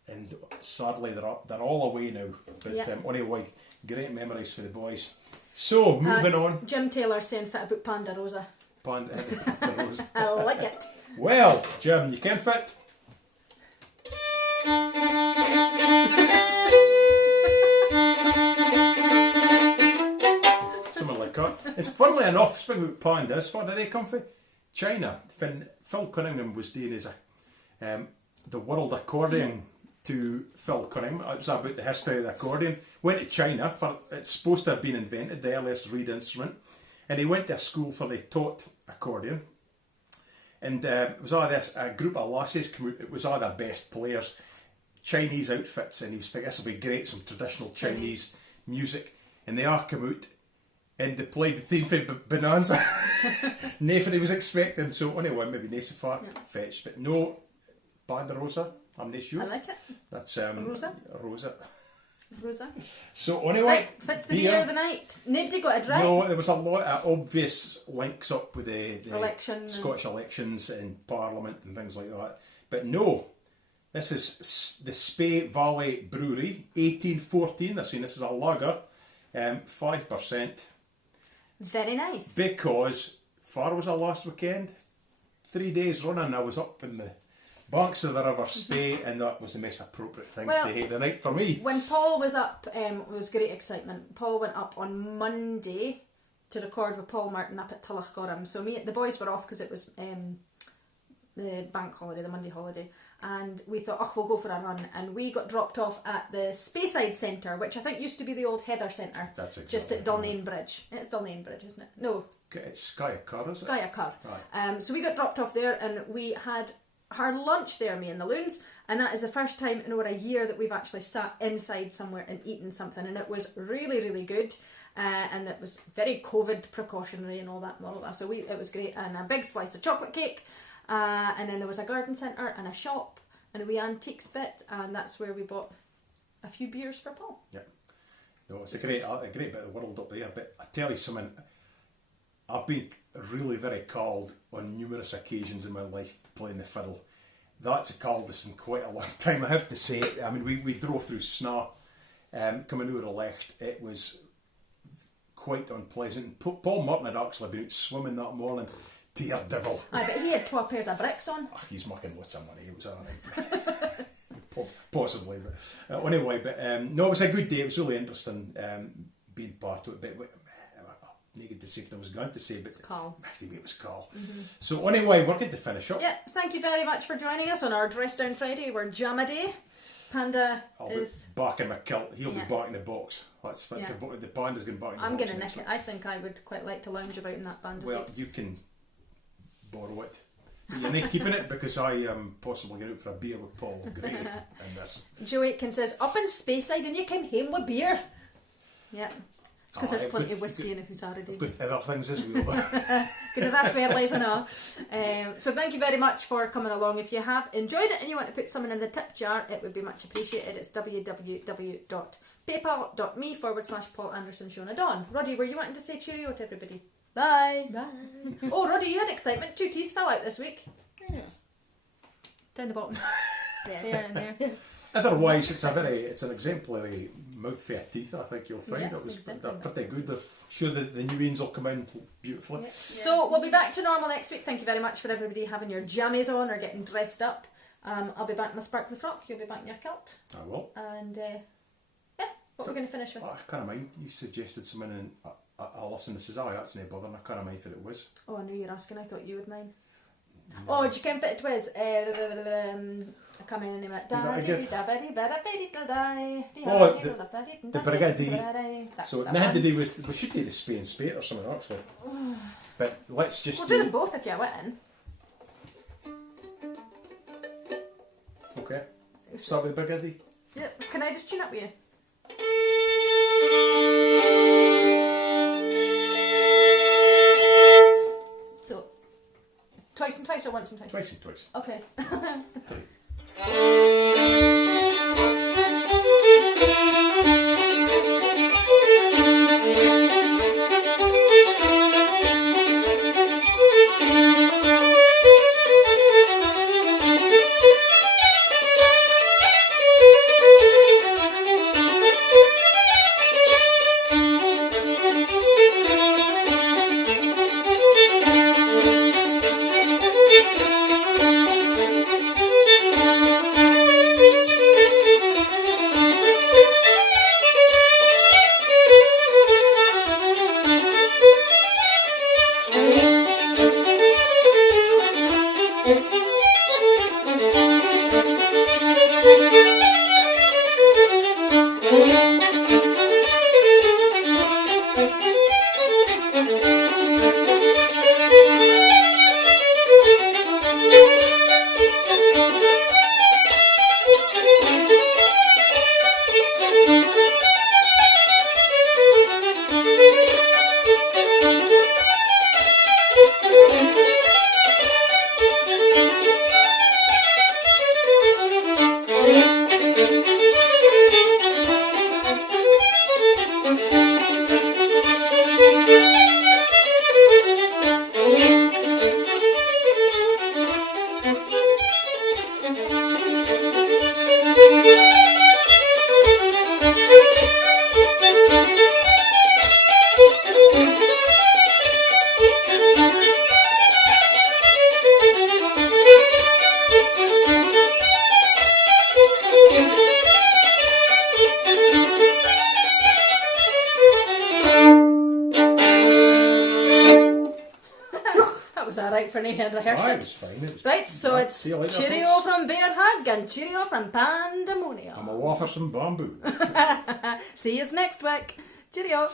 And sadly they're all away now. But anyway, great memories for the boys. So, moving on. Jim Taylor saying fit about Panda Rosa. Panda Rosa. I like it. Well, Jim, you can fit. Something like that. It's funnily enough, speaking about pandas, where do they come from? China. When Phil Cunningham was doing his the world accordion to Phil Cunningham. It was about the history of the accordion. Went to China for it's supposed to have been invented, the earliest reed instrument, and he went to a school for they taught accordion. And it was all this a group of lasses come out. It was all their best players, Chinese outfits, and he was thinking this will be great, some traditional Chinese music, and they all come out. And they played the theme for Bonanza. Nathan he was expecting, so only one maybe not so far fetched, but no, Band Rosa. I'm not sure. I like it. That's Rosa. Rosa. So anyway, Right, fits the year of the night. Nobody got it right. No, there was a lot of obvious links up with the Election Scottish elections and Parliament and things like that. But no, this is the Spey Valley Brewery, 1814. This is a lager, 5%. Very nice. Because far was I last weekend? 3 days running. I was up in the banks of the River Spey, and that was the most appropriate thing to have the night for me. When Paul was up, it was great excitement. Paul went up on Monday to record with Paul Martin up at Tullachgoram. So the boys were off because it was the bank holiday, the Monday holiday, and we thought, we'll go for a run, and we got dropped off at the Speyside Centre, which I think used to be the old Heather Centre. That's exactly just at Dulnane Bridge. It's Dulnane Bridge, isn't it? No, it's Skyacur, is it? Skyacur. Right. So we got dropped off there, and we had our lunch there, me and the loons, and that is the first time in over a year that we've actually sat inside somewhere and eaten something, and it was really, really good, and it was very COVID precautionary and all that. So it was great, and a big slice of chocolate cake, and then there was a garden centre and a shop and a wee antiques bit, and that's where we bought a few beers for Paul. Yeah, no, it's a great bit of the world up there. But I tell you something, I've been really very called on numerous occasions in my life playing the fiddle. That's a called in quite a long time, I have to say. I mean, we drove through Sna, coming over the left. It was quite unpleasant. Paul Martin had actually been out swimming that morning. Dear devil. I bet he had 12 pairs of bricks on. He's mucking lots of money. It was alright. Possibly. But anyway, no, it was a good day. It was really interesting being part of it. But naked to say if I was going to say, but it was Carl. Mm-hmm. So anyway, we're going to finish up. Yeah, thank you very much for joining us on our Dress Down Friday. We're Jamma Day. Panda is back in my kilt. He'll be back in the box. That's fit. Yeah. The Panda's going back in the box. I'm going to nick it. I think I would quite like to lounge about in that Panda suit. You can borrow it. But you're not keeping it because I am possibly going out for a beer with Paul Gray and this. Joe Aitken says, up in Speyside and you came home with beer. Yeah. It's because there's plenty of whiskey in it already. Good other things as well. Good at that fertiliser now. So thank you very much for coming along. If you have enjoyed it and you want to put something in the tip jar, it would be much appreciated. It's www.paypal.me/Paul Anderson Shona Dawn. Roddy, were you wanting to say cheerio to everybody? Bye. Oh, Roddy, you had excitement. 2 teeth fell out this week. Yeah. Down the bottom. There and there. Otherwise, it's an exemplary mouthful of teeth. I think you'll find they're pretty good. I'm sure the new ones will come in beautifully. Yeah. So we'll be back to normal next week. Thank you very much for everybody having your jammies on or getting dressed up. I'll be back in my sparkly frock. You'll be back in your kilt. I will. And what we're going to finish with. I can't mind. You suggested something and I listened and says, that's no bother. I can't mind what it was. Oh, I knew you were asking. I thought you would mind. No. Oh, did you count it was? I can't remember the name of it. The Brigade. So it had to do with, we should do the Spey and Spate or something actually. But let's just we'll do them both if you're waiting. Okay. Start with the Brigade. Yep. Can I just tune up with you? Twice and twice or once and twice? Twice and twice. Okay. alright for me and rehearse Aye, it? it was fine. It was Right, so Right, it's see you later, cheerio folks. from Bear Hug and cheerio from Pandemonium. I'm a wafer some bamboo. See you next week. Cheerio.